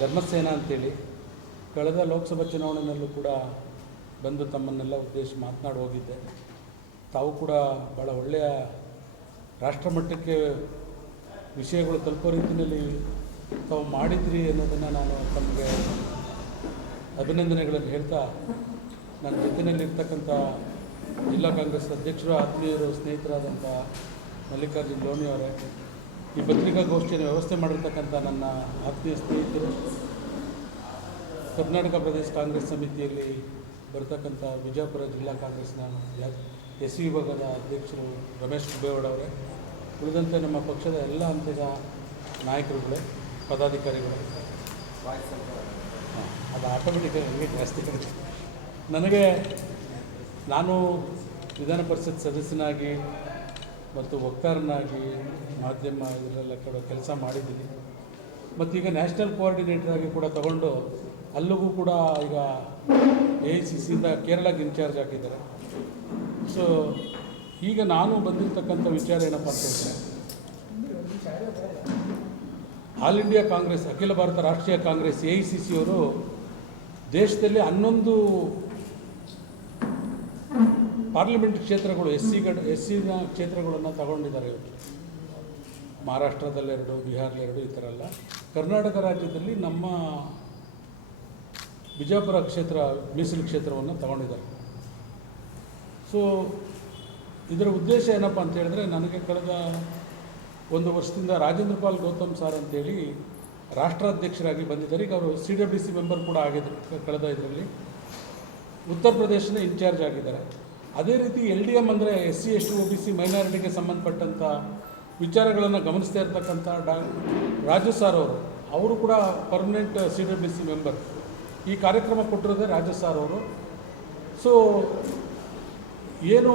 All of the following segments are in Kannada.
ಧರ್ಮಸೇನ ಅಂತೇಳಿ ಕಳೆದ ಲೋಕಸಭಾ ಚುನಾವಣೆಯಲ್ಲೂ ಕೂಡ ಬಂದು ತಮ್ಮನ್ನೆಲ್ಲ ಉದ್ದೇಶಿಸಿ ಮಾತನಾಡಿ ಹೋಗಿದ್ದೆ. ತಾವು ಕೂಡ ಭಾಳ ಒಳ್ಳೆಯ ರಾಷ್ಟ್ರಮಟ್ಟಕ್ಕೆ ವಿಷಯಗಳು ತಲುಪೋ ರೀತಿಯಲ್ಲಿ ತಾವು ಮಾಡಿದ್ರಿ ಅನ್ನೋದನ್ನು ನಾನು ತಮಗೆ ಅಭಿನಂದನೆಗಳನ್ನು ಹೇಳ್ತಾ, ನನ್ನ ಜೊತೆಯಲ್ಲಿರ್ತಕ್ಕಂಥ ಜಿಲ್ಲಾ ಕಾಂಗ್ರೆಸ್ ಅಧ್ಯಕ್ಷರು, ಆತ್ಮೀಯರು, ಸ್ನೇಹಿತರಾದಂಥ ಮಲ್ಲಿಕಾರ್ಜುನ್ ಲೋನಿ ಅವರೇ, ಈ ಪತ್ರಿಕಾಗೋಷ್ಠಿಯನ್ನು ವ್ಯವಸ್ಥೆ ಮಾಡಿರ್ತಕ್ಕಂಥ ನನ್ನ ಆತ್ಮೀಯ ಸ್ನೇಹಿತರು, ಕರ್ನಾಟಕ ಪ್ರದೇಶ ಕಾಂಗ್ರೆಸ್ ಸಮಿತಿಯಲ್ಲಿ ಬರ್ತಕ್ಕಂಥ ವಿಜಯಪುರ ಜಿಲ್ಲಾ ಕಾಂಗ್ರೆಸ್ನ ಎಸ್ ವಿಭಾಗದ ಅಧ್ಯಕ್ಷರು ರಮೇಶ್ ಕುಬೇಗೌಡ ಅವರೇ, ಉಳಿದಂತೆ ನಮ್ಮ ಪಕ್ಷದ ಎಲ್ಲ ಹಂತದ ನಾಯಕರುಗಳೇ, ಪದಾಧಿಕಾರಿಗಳು, ಅದು ಆಟೋಮೆಟಿಕ್ಕಾಗಿ ಜಾಸ್ತಿ ಕಡಿಮೆ. ನಾನು ವಿಧಾನ ಪರಿಷತ್ ಸದಸ್ಯನಾಗಿ ಮತ್ತು ವಕ್ತಾರನಾಗಿ ಮಾಧ್ಯಮ ಇದರಲ್ಲ ಕೂಡ ಕೆಲಸ ಮಾಡಿದ್ದೀನಿ. ಮತ್ತು ಈಗ ನ್ಯಾಷನಲ್ ಕೋಆರ್ಡಿನೇಟರ್ ಆಗಿ ಕೂಡ ತಗೊಂಡು ಅಲ್ಲಿಗೂ ಕೂಡ ಈಗ AICCಯಿಂದ ಕೇರಳಕ್ಕೆ ಇನ್ಚಾರ್ಜ್ ಆಗಿದ್ದಾರೆ. ಸೊ ಈಗ ನಾನು ಬಂದಿರತಕ್ಕಂಥ ವಿಚಾರ ಏನಪ್ಪ ಅಂತಂದರೆ, ಆಲ್ ಇಂಡಿಯಾ ಕಾಂಗ್ರೆಸ್, ಅಖಿಲ ಭಾರತ ರಾಷ್ಟ್ರೀಯ ಕಾಂಗ್ರೆಸ್ AICC ಅವರು ದೇಶದಲ್ಲಿ 11 ಪಾರ್ಲಿಮೆಂಟ್ ಕ್ಷೇತ್ರಗಳು ಎಸ್ಸಿನ ಕ್ಷೇತ್ರಗಳನ್ನು ತಗೊಂಡಿದ್ದಾರೆ. ಇವತ್ತು ಮಹಾರಾಷ್ಟ್ರದಲ್ಲಿ 2, ಬಿಹಾರಲ್ಲಿ 2, ಈ ಥರ ಎಲ್ಲ. ಕರ್ನಾಟಕ ರಾಜ್ಯದಲ್ಲಿ ನಮ್ಮ ಬಿಜಾಪುರ ಕ್ಷೇತ್ರ ಮೀಸಲು ಕ್ಷೇತ್ರವನ್ನು ತಗೊಂಡಿದ್ದಾರೆ. ಸೊ ಇದರ ಉದ್ದೇಶ ಏನಪ್ಪ ಅಂತ ಹೇಳಿದ್ರೆ, ನನಗೆ ಕಳೆದ 1 ವರ್ಷದಿಂದ ರಾಜೇಂದ್ರ ಪಾಲ್ ಗೌತಮ್ ಸಾರ್ ಅಂತೇಳಿ ರಾಷ್ಟ್ರಾಧ್ಯಕ್ಷರಾಗಿ ಬಂದಿದ್ದಾರೆ. ಈಗ ಅವರು CWC ಮೆಂಬರ್ ಕೂಡ ಆಗಿದ್ದಾರೆ. ಕಳೆದ ಇದರಲ್ಲಿ ಉತ್ತರ ಪ್ರದೇಶದ ಇನ್ಚಾರ್ಜ್ ಆಗಿದ್ದಾರೆ. ಅದೇ ರೀತಿ LDM ಅಂದರೆ SC ST OBC ಮೈನಾರಿಟಿಗೆ ಸಂಬಂಧಪಟ್ಟಂಥ ವಿಚಾರಗಳನ್ನು ಗಮನಿಸ್ತಾ ಇರ್ತಕ್ಕಂಥ ರಾಜು ಸಾರ್ ಅವರು ಕೂಡ ಪರ್ಮನೆಂಟ್ CWC ಮೆಂಬರ್. ಈ ಕಾರ್ಯಕ್ರಮ ಕೊಟ್ಟಿರೋದೇ ರಾಜು ಸಾರ್ ಅವರು. ಸೊ ಏನು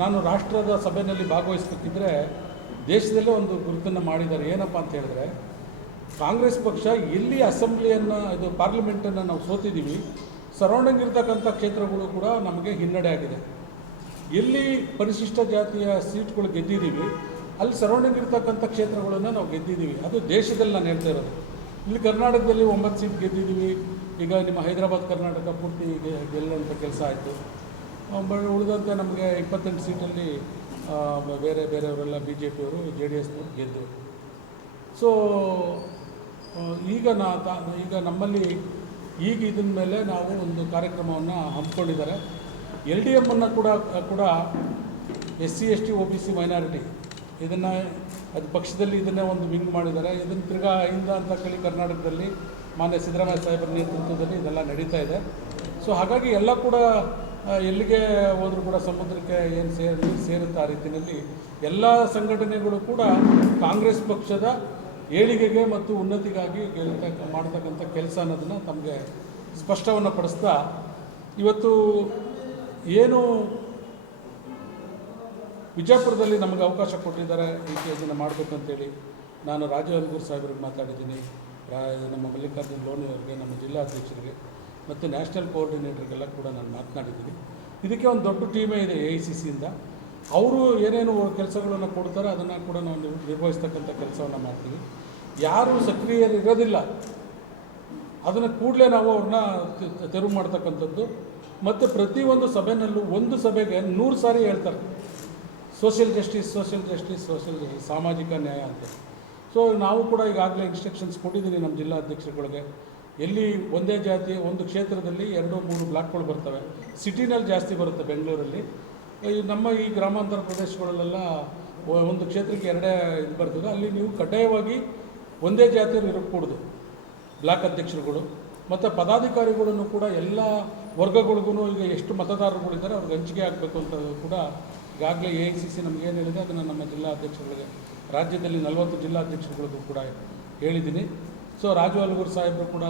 ನಾನು ರಾಷ್ಟ್ರದ ಸಭೆಯಲ್ಲಿ ಭಾಗವಹಿಸಬೇಕಿದ್ರೆ ದೇಶದಲ್ಲೇ ಒಂದು ಗುರುತನ್ನು ಮಾಡಿದ್ದಾರೆ. ಏನಪ್ಪ ಅಂತ ಹೇಳಿದ್ರೆ, ಕಾಂಗ್ರೆಸ್ ಪಕ್ಷ ಎಲ್ಲಿ ಅಸೆಂಬ್ಲಿಯನ್ನು, ಇದು ಪಾರ್ಲಿಮೆಂಟನ್ನು ನಾವು ಸೋತಿದ್ದೀವಿ, ಸರೌಂಡಿಂಗ್ ಇರ್ತಕ್ಕಂಥ ಕ್ಷೇತ್ರಗಳು ಕೂಡ ನಮಗೆ ಹಿನ್ನಡೆ ಆಗಿದೆ. ಎಲ್ಲಿ ಪರಿಶಿಷ್ಟ ಜಾತಿಯ ಸೀಟ್ಗಳು ಗೆದ್ದಿದ್ದೀವಿ, ಅಲ್ಲಿ ಸರೌಂಡಿಂಗ್ ಇರ್ತಕ್ಕಂಥ ಕ್ಷೇತ್ರಗಳನ್ನು ನಾವು ಗೆದ್ದಿದ್ದೀವಿ. ಅದು ದೇಶದಲ್ಲಿ ನಾನು ಹೇಳ್ತಾ ಇರೋದು. ಇಲ್ಲಿ ಕರ್ನಾಟಕದಲ್ಲಿ 9 ಸೀಟ್ ಗೆದ್ದಿದ್ದೀವಿ. ಈಗ ನಿಮ್ಮ ಹೈದರಾಬಾದ್ ಕರ್ನಾಟಕ ಪೂರ್ತಿ ಗೆಲ್ಲುವಂಥ ಕೆಲಸ ಆಯಿತು. ಉಳಿದಂತೆ ನಮಗೆ 28 ಸೀಟಲ್ಲಿ ಬೇರೆಯವರೆಲ್ಲ BJP ಅವರು, JDS ಗೆದ್ದು. ಸೊ ಈಗ ನಮ್ಮಲ್ಲಿ ಇದನ್ನ ಮೇಲೆ ನಾವು ಒಂದು ಕಾರ್ಯಕ್ರಮವನ್ನು ಹಮ್ಮಿಕೊಂಡಿದ್ದಾರೆ. LDM ಅನ್ನು ಕೂಡ SC ST OBC ಮೈನಾರಿಟಿ ಇದನ್ನು ಅದು ಪಕ್ಷದಲ್ಲಿ ಇದನ್ನೇ ಒಂದು ವಿಂಗ್ ಮಾಡಿದ್ದಾರೆ. ಇದನ್ನು ತಿರ್ಗಾ ಇಂದ ಅಂತ ಕೇಳಿ ಕರ್ನಾಟಕದಲ್ಲಿ ಮಾನ್ಯ ಸಿದ್ದರಾಮಯ್ಯ ಸಾಹೇಬರ ನೇತೃತ್ವದಲ್ಲಿ ಇದೆಲ್ಲ ನಡೀತಾ ಇದೆ. ಸೊ ಹಾಗಾಗಿ ಎಲ್ಲ ಕೂಡ ಎಲ್ಲಿಗೆ ಹೋದರೂ ಕೂಡ ಸಮುದ್ರಕ್ಕೆ ಏನು ಸೇರುತ್ತೆ ಆ ರೀತಿಯಲ್ಲಿ ಎಲ್ಲ ಸಂಘಟನೆಗಳು ಕೂಡ ಕಾಂಗ್ರೆಸ್ ಪಕ್ಷದ ಏಳಿಗೆಗೆ ಮತ್ತು ಉನ್ನತಿಗಾಗಿ ಮಾಡ್ತಕ್ಕಂಥ ಕೆಲಸ ಅನ್ನೋದನ್ನು ತಮಗೆ ಸ್ಪಷ್ಟವನ್ನು ಪಡಿಸ್ತಾ, ಇವತ್ತು ಏನು ವಿಜಯಪುರದಲ್ಲಿ ನಮಗೆ ಅವಕಾಶ ಕೊಟ್ಟಿದ್ದಾರೆ ಇದನ್ನು ಮಾಡಬೇಕಂತೇಳಿ ನಾನು ರಾಜು ಅಲ್ಗೂರ್ ಸಾಹೇಬ್ರಿಗೆ ಮಾತಾಡಿದ್ದೀನಿ. ನಮ್ಮ ಮಲ್ಲಿಕಾರ್ಜುನ್ ಲೋನಿ ಅವರಿಗೆ, ನಮ್ಮ ಜಿಲ್ಲಾಧ್ಯಕ್ಷರಿಗೆ ಮತ್ತು ನ್ಯಾಷನಲ್ ಕೋಆರ್ಡಿನೇಟರ್ಗೆಲ್ಲ ಕೂಡ ನಾನು ಮಾತನಾಡಿದ್ದೀನಿ. ಇದಕ್ಕೆ ಒಂದು ದೊಡ್ಡ ಟೀಮೇ ಇದೆ AICCಯಿಂದ. ಅವರು ಏನೇನು ಕೆಲಸಗಳನ್ನು ಕೊಡ್ತಾರೆ ಅದನ್ನು ಕೂಡ ನಾವು ನಿರ್ವಹಿಸ್ತಕ್ಕಂಥ ಕೆಲಸವನ್ನು ಮಾಡ್ತೀವಿ. ಯಾರು ಸಕ್ರಿಯರಿರೋದಿಲ್ಲ ಅದನ್ನು ಕೂಡಲೇ ನಾವು ಅವ್ರನ್ನ ತೆರವು ಮಾಡ್ತಕ್ಕಂಥದ್ದು. ಮತ್ತು ಪ್ರತಿಯೊಂದು ಸಭೆಯಲ್ಲೂ ಒಂದು ಸಭೆಗೆ 100 ಸಾರಿ ಹೇಳ್ತಾರೆ ಸೋಷಿಯಲ್ ಜಸ್ಟಿಸ್, ಸಾಮಾಜಿಕ ನ್ಯಾಯ ಅಂತ. ಸೊ ನಾವು ಕೂಡ ಈಗಾಗಲೇ ಇನ್ಸ್ಟ್ರಕ್ಷನ್ಸ್ ಕೊಟ್ಟಿದ್ದೀನಿ ನಮ್ಮ ಜಿಲ್ಲಾ ಅಧ್ಯಕ್ಷರುಗಳಿಗೆ. ಎಲ್ಲಿ ಒಂದೇ ಜಾತಿ ಒಂದು ಕ್ಷೇತ್ರದಲ್ಲಿ 2-3 ಬ್ಲಾಕ್ಗಳು ಬರ್ತವೆ, ಸಿಟಿನಲ್ಲಿ ಜಾಸ್ತಿ ಬರುತ್ತೆ ಬೆಂಗಳೂರಲ್ಲಿ. ನಮ್ಮ ಈ ಗ್ರಾಮಾಂತರ ಪ್ರದೇಶಗಳಲ್ಲೆಲ್ಲ ಒಂದು ಕ್ಷೇತ್ರಕ್ಕೆ 2 ಇದು ಬರ್ತದೆ. ಅಲ್ಲಿ ನೀವು ಕಡ್ಡಾಯವಾಗಿ ಒಂದೇ ಜಾತಿಯವರು ಇರக்கூಡದು. ಬ್ಲಾಕ್ ಅಧ್ಯಕ್ಷರುಗಳು ಮತ್ತು ಪದಾಧಿಕಾರಿಗಳನ್ನು ಕೂಡ ಎಲ್ಲ ವರ್ಗಗಳಿಗೂ ಈಗ ಎಷ್ಟು ಮತದಾರರುಗಳಿದ್ದಾರೆ ಅವ್ರಿಗೆ ಹಂಚಿಕೆ ಆಗಬೇಕು ಅಂತ ಕೂಡ ಈಗಾಗಲೇ AICC ನಮಗೇನು ಹೇಳಿದೆ ಅದನ್ನು ನಮ್ಮ ಜಿಲ್ಲಾ ಅಧ್ಯಕ್ಷರುಗಳಿಗೆ, ರಾಜ್ಯದಲ್ಲಿ 40 ಜಿಲ್ಲಾಧ್ಯಕ್ಷರುಗಳಿಗೂ ಕೂಡ ಹೇಳಿದ್ದೀನಿ. ಸೊ ರಾಜು ಅಲ್ಗೂರ್ ಸಾಹೇಬರು ಕೂಡ,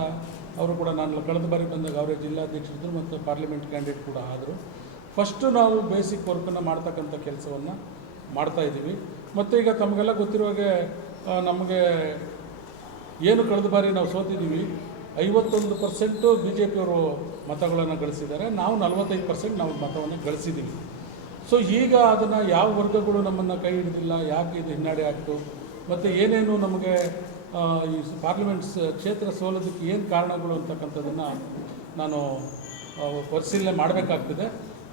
ಅವರು ಕೂಡ ನಾನು ಕಳೆದ ಬಾರಿ ಬಂದಾಗ ಅವರೇ ಜಿಲ್ಲಾಧ್ಯಕ್ಷರಿದ್ದರು ಮತ್ತು ಪಾರ್ಲಿಮೆಂಟ್ ಕ್ಯಾಂಡಿಡೇಟ್ ಕೂಡ ಆದರು. ಫಸ್ಟು ನಾವು ಬೇಸಿಕ್ ವರ್ಕನ್ನು ಮಾಡ್ತಕ್ಕಂಥ ಕೆಲಸವನ್ನು ಮಾಡ್ತಾಯಿದ್ದೀವಿ. ಮತ್ತು ಈಗ ತಮಗೆಲ್ಲ ಗೊತ್ತಿರುವಾಗೆ ನಮಗೆ ಏನು ಕಳೆದ ಬಾರಿ ನಾವು ಸೋತಿದ್ದೀವಿ, 51% BJP ಅವರು ಮತಗಳನ್ನು ಗಳಿಸಿದ್ದಾರೆ. ನಾವು 45% ನಾವು ಮತವನ್ನು ಗಳಿಸಿದ್ದೀವಿ. ಸೊ ಈಗ ಅದನ್ನು ಯಾವ ವರ್ಗಗಳು ನಮ್ಮನ್ನು ಕೈ ಹಿಡಿದಿಲ್ಲ, ಯಾಕೆ ಇದು ಹಿನ್ನಡೆ ಆಗ್ತು, ಮತ್ತು ಏನೇನು ನಮಗೆ ಈ ಪಾರ್ಲಿಮೆಂಟ್ಸ್ ಕ್ಷೇತ್ರ ಸೋಲೋದಕ್ಕೆ ಏನು ಕಾರಣಗಳು ಅಂತಕ್ಕಂಥದ್ದನ್ನು ನಾನು ಪರಿಶೀಲನೆ ಮಾಡಬೇಕಾಗ್ತದೆ.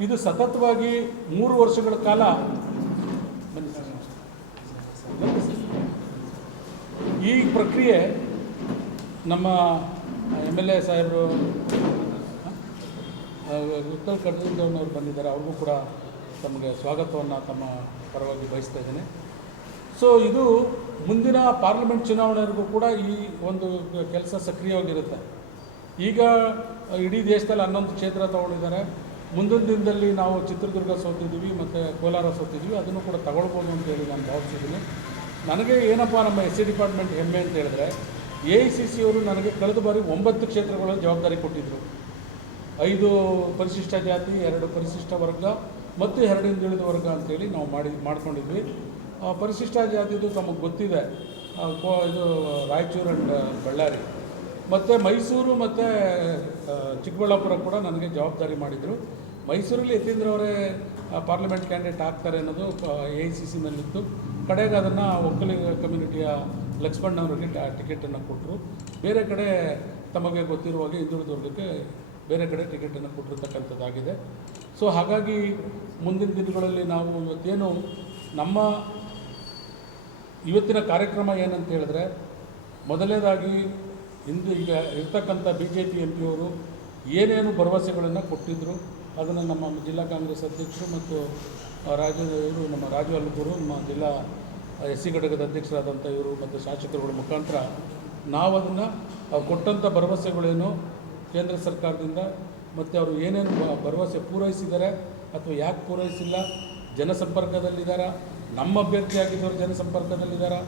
ಇದು ಸತತವಾಗಿ 3 ವರ್ಷಗಳ ಕಾಲ ಈ ಪ್ರಕ್ರಿಯೆ ನಮ್ಮ MLA ಸಾಹೇಬರು ಉತ್ತಲ್ ಕರ್ನಾಟಕದವರು ಬಂದಿದ್ದಾರೆ. ಅವ್ರಿಗೂ ಕೂಡ ತಮಗೆ ಸ್ವಾಗತವನ್ನು ತಮ್ಮ ಪರವಾಗಿ ಬಯಸ್ತಾ ಇದ್ದೇನೆ. ಸೊ ಇದು ಮುಂದಿನ ಪಾರ್ಲಿಮೆಂಟ್ ಚುನಾವಣೆವರೆಗೂ ಕೂಡ ಈ ಒಂದು ಕೆಲಸ ಸಕ್ರಿಯವಾಗಿರುತ್ತೆ. ಈಗ ಇಡೀ ದೇಶದಲ್ಲಿ 11 ಕ್ಷೇತ್ರ ತೊಗೊಂಡಿದ್ದಾರೆ. ಮುಂದಿನ ದಿನದಲ್ಲಿ ನಾವು ಚಿತ್ರದುರ್ಗ ಸೋತಿದ್ದೀವಿ ಮತ್ತು ಕೋಲಾರ ಸೋತಿದ್ದೀವಿ, ಅದನ್ನು ಕೂಡ ತಗೊಳ್ಬೋದು ಅಂತೇಳಿ ನಾನು ಭಾವಿಸಿದ್ದೀನಿ. ನನಗೆ ಏನಪ್ಪ ನಮ್ಮ SC ಡಿಪಾರ್ಟ್ಮೆಂಟ್ ಹೆಮ್ಮೆ ಅಂತ ಹೇಳಿದ್ರೆ, AICC ಅವರು ನನಗೆ ಕಳೆದ ಬಾರಿ 9 ಕ್ಷೇತ್ರಗಳ ಜವಾಬ್ದಾರಿ ಕೊಟ್ಟಿದ್ದರು. 5 ಪರಿಶಿಷ್ಟ ಜಾತಿ, 2 ಪರಿಶಿಷ್ಟ ವರ್ಗ ಮತ್ತು 2 ಹಿಂದುಳಿದ ವರ್ಗ ಅಂತೇಳಿ ನಾವು ಮಾಡ್ಕೊಂಡಿದ್ವಿ. ಪರಿಶಿಷ್ಟ ಜಾತಿದು ತಮಗೆ ಗೊತ್ತಿದೆ, ಇದು ರಾಯಚೂರು ಆ್ಯಂಡ್ ಬಳ್ಳಾರಿ ಮತ್ತು ಮೈಸೂರು ಮತ್ತು ಚಿಕ್ಕಬಳ್ಳಾಪುರ ಕೂಡ ನನಗೆ ಜವಾಬ್ದಾರಿ ಮಾಡಿದರು. ಮೈಸೂರಲ್ಲಿ ಯತೀಂದ್ರವರೇ ಪಾರ್ಲಿಮೆಂಟ್ ಕ್ಯಾಂಡಿಡೇಟ್ ಆಗ್ತಾರೆ ಅನ್ನೋದು AICCನಲ್ಲಿತ್ತು. ಕಡೆಗೆ ಅದನ್ನು ಒಕ್ಕಲಿಗ ಕಮ್ಯುನಿಟಿಯ ಲಕ್ಷ್ಮಣ್ಣವರಿಗೆ ಟಿಕೆಟನ್ನು ಕೊಟ್ಟರು. ಬೇರೆ ಕಡೆ ತಮಗೆ ಗೊತ್ತಿರುವಾಗೆ ಹಿಂದುಳಿದ ವರ್ಗಕ್ಕೆ ಬೇರೆ ಕಡೆ ಟಿಕೆಟನ್ನು ಕೊಟ್ಟಿರ್ತಕ್ಕಂಥದ್ದಾಗಿದೆ. ಸೊ ಹಾಗಾಗಿ ಮುಂದಿನ ದಿನಗಳಲ್ಲಿ ನಾವು ಇವತ್ತೇನು ನಮ್ಮ ಇವತ್ತಿನ ಕಾರ್ಯಕ್ರಮ ಏನಂತ ಹೇಳಿದ್ರೆ, ಮೊದಲನೇದಾಗಿ ಈಗ ಇರ್ತಕ್ಕಂಥ BJP MP ಏನೇನು ಭರವಸೆಗಳನ್ನು ಕೊಟ್ಟಿದ್ದರು ಅದನ್ನು ನಮ್ಮ ಜಿಲ್ಲಾ ಕಾಂಗ್ರೆಸ್ ಅಧ್ಯಕ್ಷರು ಮತ್ತು ನಮ್ಮ ರಾಜು ಅಲ್ಗೂರು, ನಮ್ಮ ಜಿಲ್ಲಾ SC ಘಟಕದ ಅಧ್ಯಕ್ಷರಾದಂಥ ಇವರು ಮತ್ತು ಶಾಸಕರುಗಳ ಮುಖಾಂತರ ನಾವು ಅದನ್ನು ಅವ್ರು ಕೊಟ್ಟಂಥ ಭರವಸೆಗಳೇನು ಕೇಂದ್ರ ಸರ್ಕಾರದಿಂದ ಮತ್ತು ಅವರು ಏನೇನು ಭರವಸೆ ಪೂರೈಸಿದ್ದಾರೆ ಅಥವಾ ಯಾಕೆ ಪೂರೈಸಿಲ್ಲ, ಜನಸಂಪರ್ಕದಲ್ಲಿದ್ದಾರೆ, ನಮ್ಮ ಅಭ್ಯರ್ಥಿಯಾಗಿದ್ದವರು ಜನಸಂಪರ್ಕದಲ್ಲಿದ್ದಾರೆ,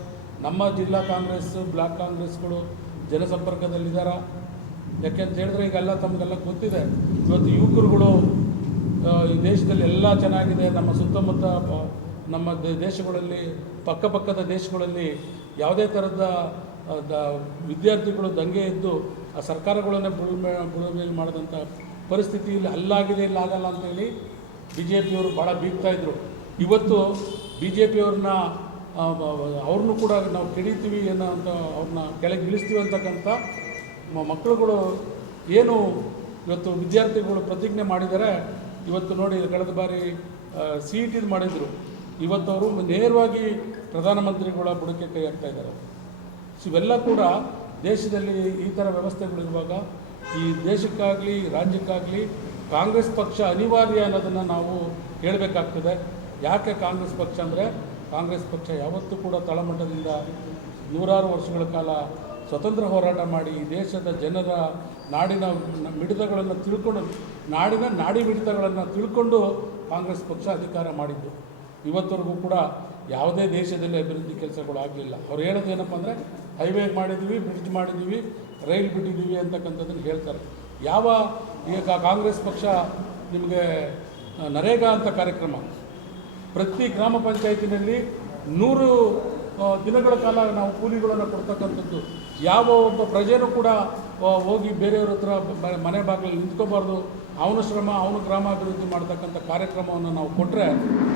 ನಮ್ಮ ಜಿಲ್ಲಾ ಕಾಂಗ್ರೆಸ್ ಬ್ಲಾಕ್ ಕಾಂಗ್ರೆಸ್ಗಳು ಜನಸಂಪರ್ಕದಲ್ಲಿದ್ದಾರೆ. ಯಾಕೆಂತ ಹೇಳಿದ್ರೆ ಈಗೆಲ್ಲ ತಮಗೆಲ್ಲ ಗೊತ್ತಿದೆ, ಇವತ್ತು ಯುವಕರುಗಳು ಈ ದೇಶದಲ್ಲಿ ಎಲ್ಲ ಚೆನ್ನಾಗಿದೆ, ನಮ್ಮ ಸುತ್ತಮುತ್ತ ನಮ್ಮ ದೇಶಗಳಲ್ಲಿ ಪಕ್ಕಪಕ್ಕದ ದೇಶಗಳಲ್ಲಿ ಯಾವುದೇ ಥರದ ವಿದ್ಯಾರ್ಥಿಗಳು ದಂಗೆ ಇದ್ದು ಆ ಸರ್ಕಾರಗಳನ್ನೇ ಬುಳುಮೇಲು ಮಾಡಿದಂಥ ಪರಿಸ್ಥಿತಿ ಇಲ್ಲಿ ಅಲ್ಲಾಗಿದೆ, ಇಲ್ಲ ಆಗಲ್ಲ ಅಂತೇಳಿ BJPಯವರು ಭಾಳ ಬೀಗ್ತಾಯಿದ್ರು. ಇವತ್ತು BJPಯವ್ರನ್ನ ಅವ್ರನ್ನೂ ಕೂಡ ನಾವು ಕೆಡಿತೀವಿ ಏನೋ ಅಂತ ಅವ್ರನ್ನ ಕೆಳಗೆ ಇಳಿಸ್ತೀವಿ ಅಂತಕ್ಕಂಥ ಮಕ್ಕಳುಗಳು ಏನು ಇವತ್ತು ವಿದ್ಯಾರ್ಥಿಗಳು ಪ್ರತಿಜ್ಞೆ ಮಾಡಿದ್ದಾರೆ. ಇವತ್ತು ನೋಡಿ, ಕಳೆದ ಬಾರಿ CET ಮಾಡಿದರು, ಇವತ್ತು ಅವರು ನೇರವಾಗಿ ಪ್ರಧಾನಮಂತ್ರಿಗಳ ಬುಡಕ್ಕೆ ಕೈ ಹಾಕ್ತಾ ಇದ್ದಾರೆ. ಇವೆಲ್ಲ ಕೂಡ ದೇಶದಲ್ಲಿ ಈ ಥರ ವ್ಯವಸ್ಥೆಗಳಿರುವಾಗ ಈ ದೇಶಕ್ಕಾಗಲಿ ರಾಜ್ಯಕ್ಕಾಗಲಿ ಕಾಂಗ್ರೆಸ್ ಪಕ್ಷ ಅನಿವಾರ್ಯ ಅನ್ನೋದನ್ನು ನಾವು ಹೇಳಬೇಕಾಗ್ತದೆ. ಯಾಕೆ ಕಾಂಗ್ರೆಸ್ ಪಕ್ಷ ಅಂದರೆ, ಕಾಂಗ್ರೆಸ್ ಪಕ್ಷ ಯಾವತ್ತೂ ಕೂಡ ತಳಮಟ್ಟದಿಂದ ನೂರಾರು ವರ್ಷಗಳ ಕಾಲ ಸ್ವತಂತ್ರ ಹೋರಾಟ ಮಾಡಿ ಈ ದೇಶದ ಜನರ ನಾಡಿನ ಮಿಡಿತಗಳನ್ನು ತಿಳ್ಕೊಂಡು, ನಾಡಿನ ನಾಡಿ ಮಿಡಿತಗಳನ್ನು ತಿಳ್ಕೊಂಡು ಕಾಂಗ್ರೆಸ್ ಪಕ್ಷ ಅಧಿಕಾರ ಮಾಡಿದ್ದು. ಇವತ್ತವರೆಗೂ ಕೂಡ ಯಾವುದೇ ದೇಶದಲ್ಲಿ ಅಭಿವೃದ್ಧಿ ಕೆಲಸಗಳು ಆಗಲಿಲ್ಲ. ಅವ್ರು ಹೇಳೋದು ಏನಪ್ಪ ಅಂದರೆ, ಹೈವೇ ಮಾಡಿದ್ದೀವಿ, ಬ್ರಿಡ್ಜ್ ಮಾಡಿದ್ದೀವಿ, ರೈಲ್ ಬಿಟ್ಟಿದ್ದೀವಿ ಅಂತಕ್ಕಂಥದ್ದನ್ನು ಹೇಳ್ತಾರೆ. ಈಗ ಕಾಂಗ್ರೆಸ್ ಪಕ್ಷ ನಿಮಗೆ ನರೇಗಾ ಅಂತ ಕಾರ್ಯಕ್ರಮ, ಪ್ರತಿ ಗ್ರಾಮ ಪಂಚಾಯತಿನಲ್ಲಿ 100 ದಿನಗಳ ಕಾಲ ನಾವು ಕೂಲಿಗಳನ್ನು ಕೊಡ್ತಕ್ಕಂಥದ್ದು. ಯಾವ ಒಬ್ಬ ಪ್ರಜೆನೂ ಕೂಡ ಹೋಗಿ ಬೇರೆಯವ್ರ ಹತ್ರ ಮನೆ ಬಾಗಿಲಲ್ಲಿ ನಿಂತ್ಕೋಬಾರ್ದು, ಅವನ ಶ್ರಮ ಅವನು ಗ್ರಾಮಾಭಿವೃದ್ಧಿ ಮಾಡ್ತಕ್ಕಂಥ ಕಾರ್ಯಕ್ರಮವನ್ನು ನಾವು ಕೊಟ್ಟರೆ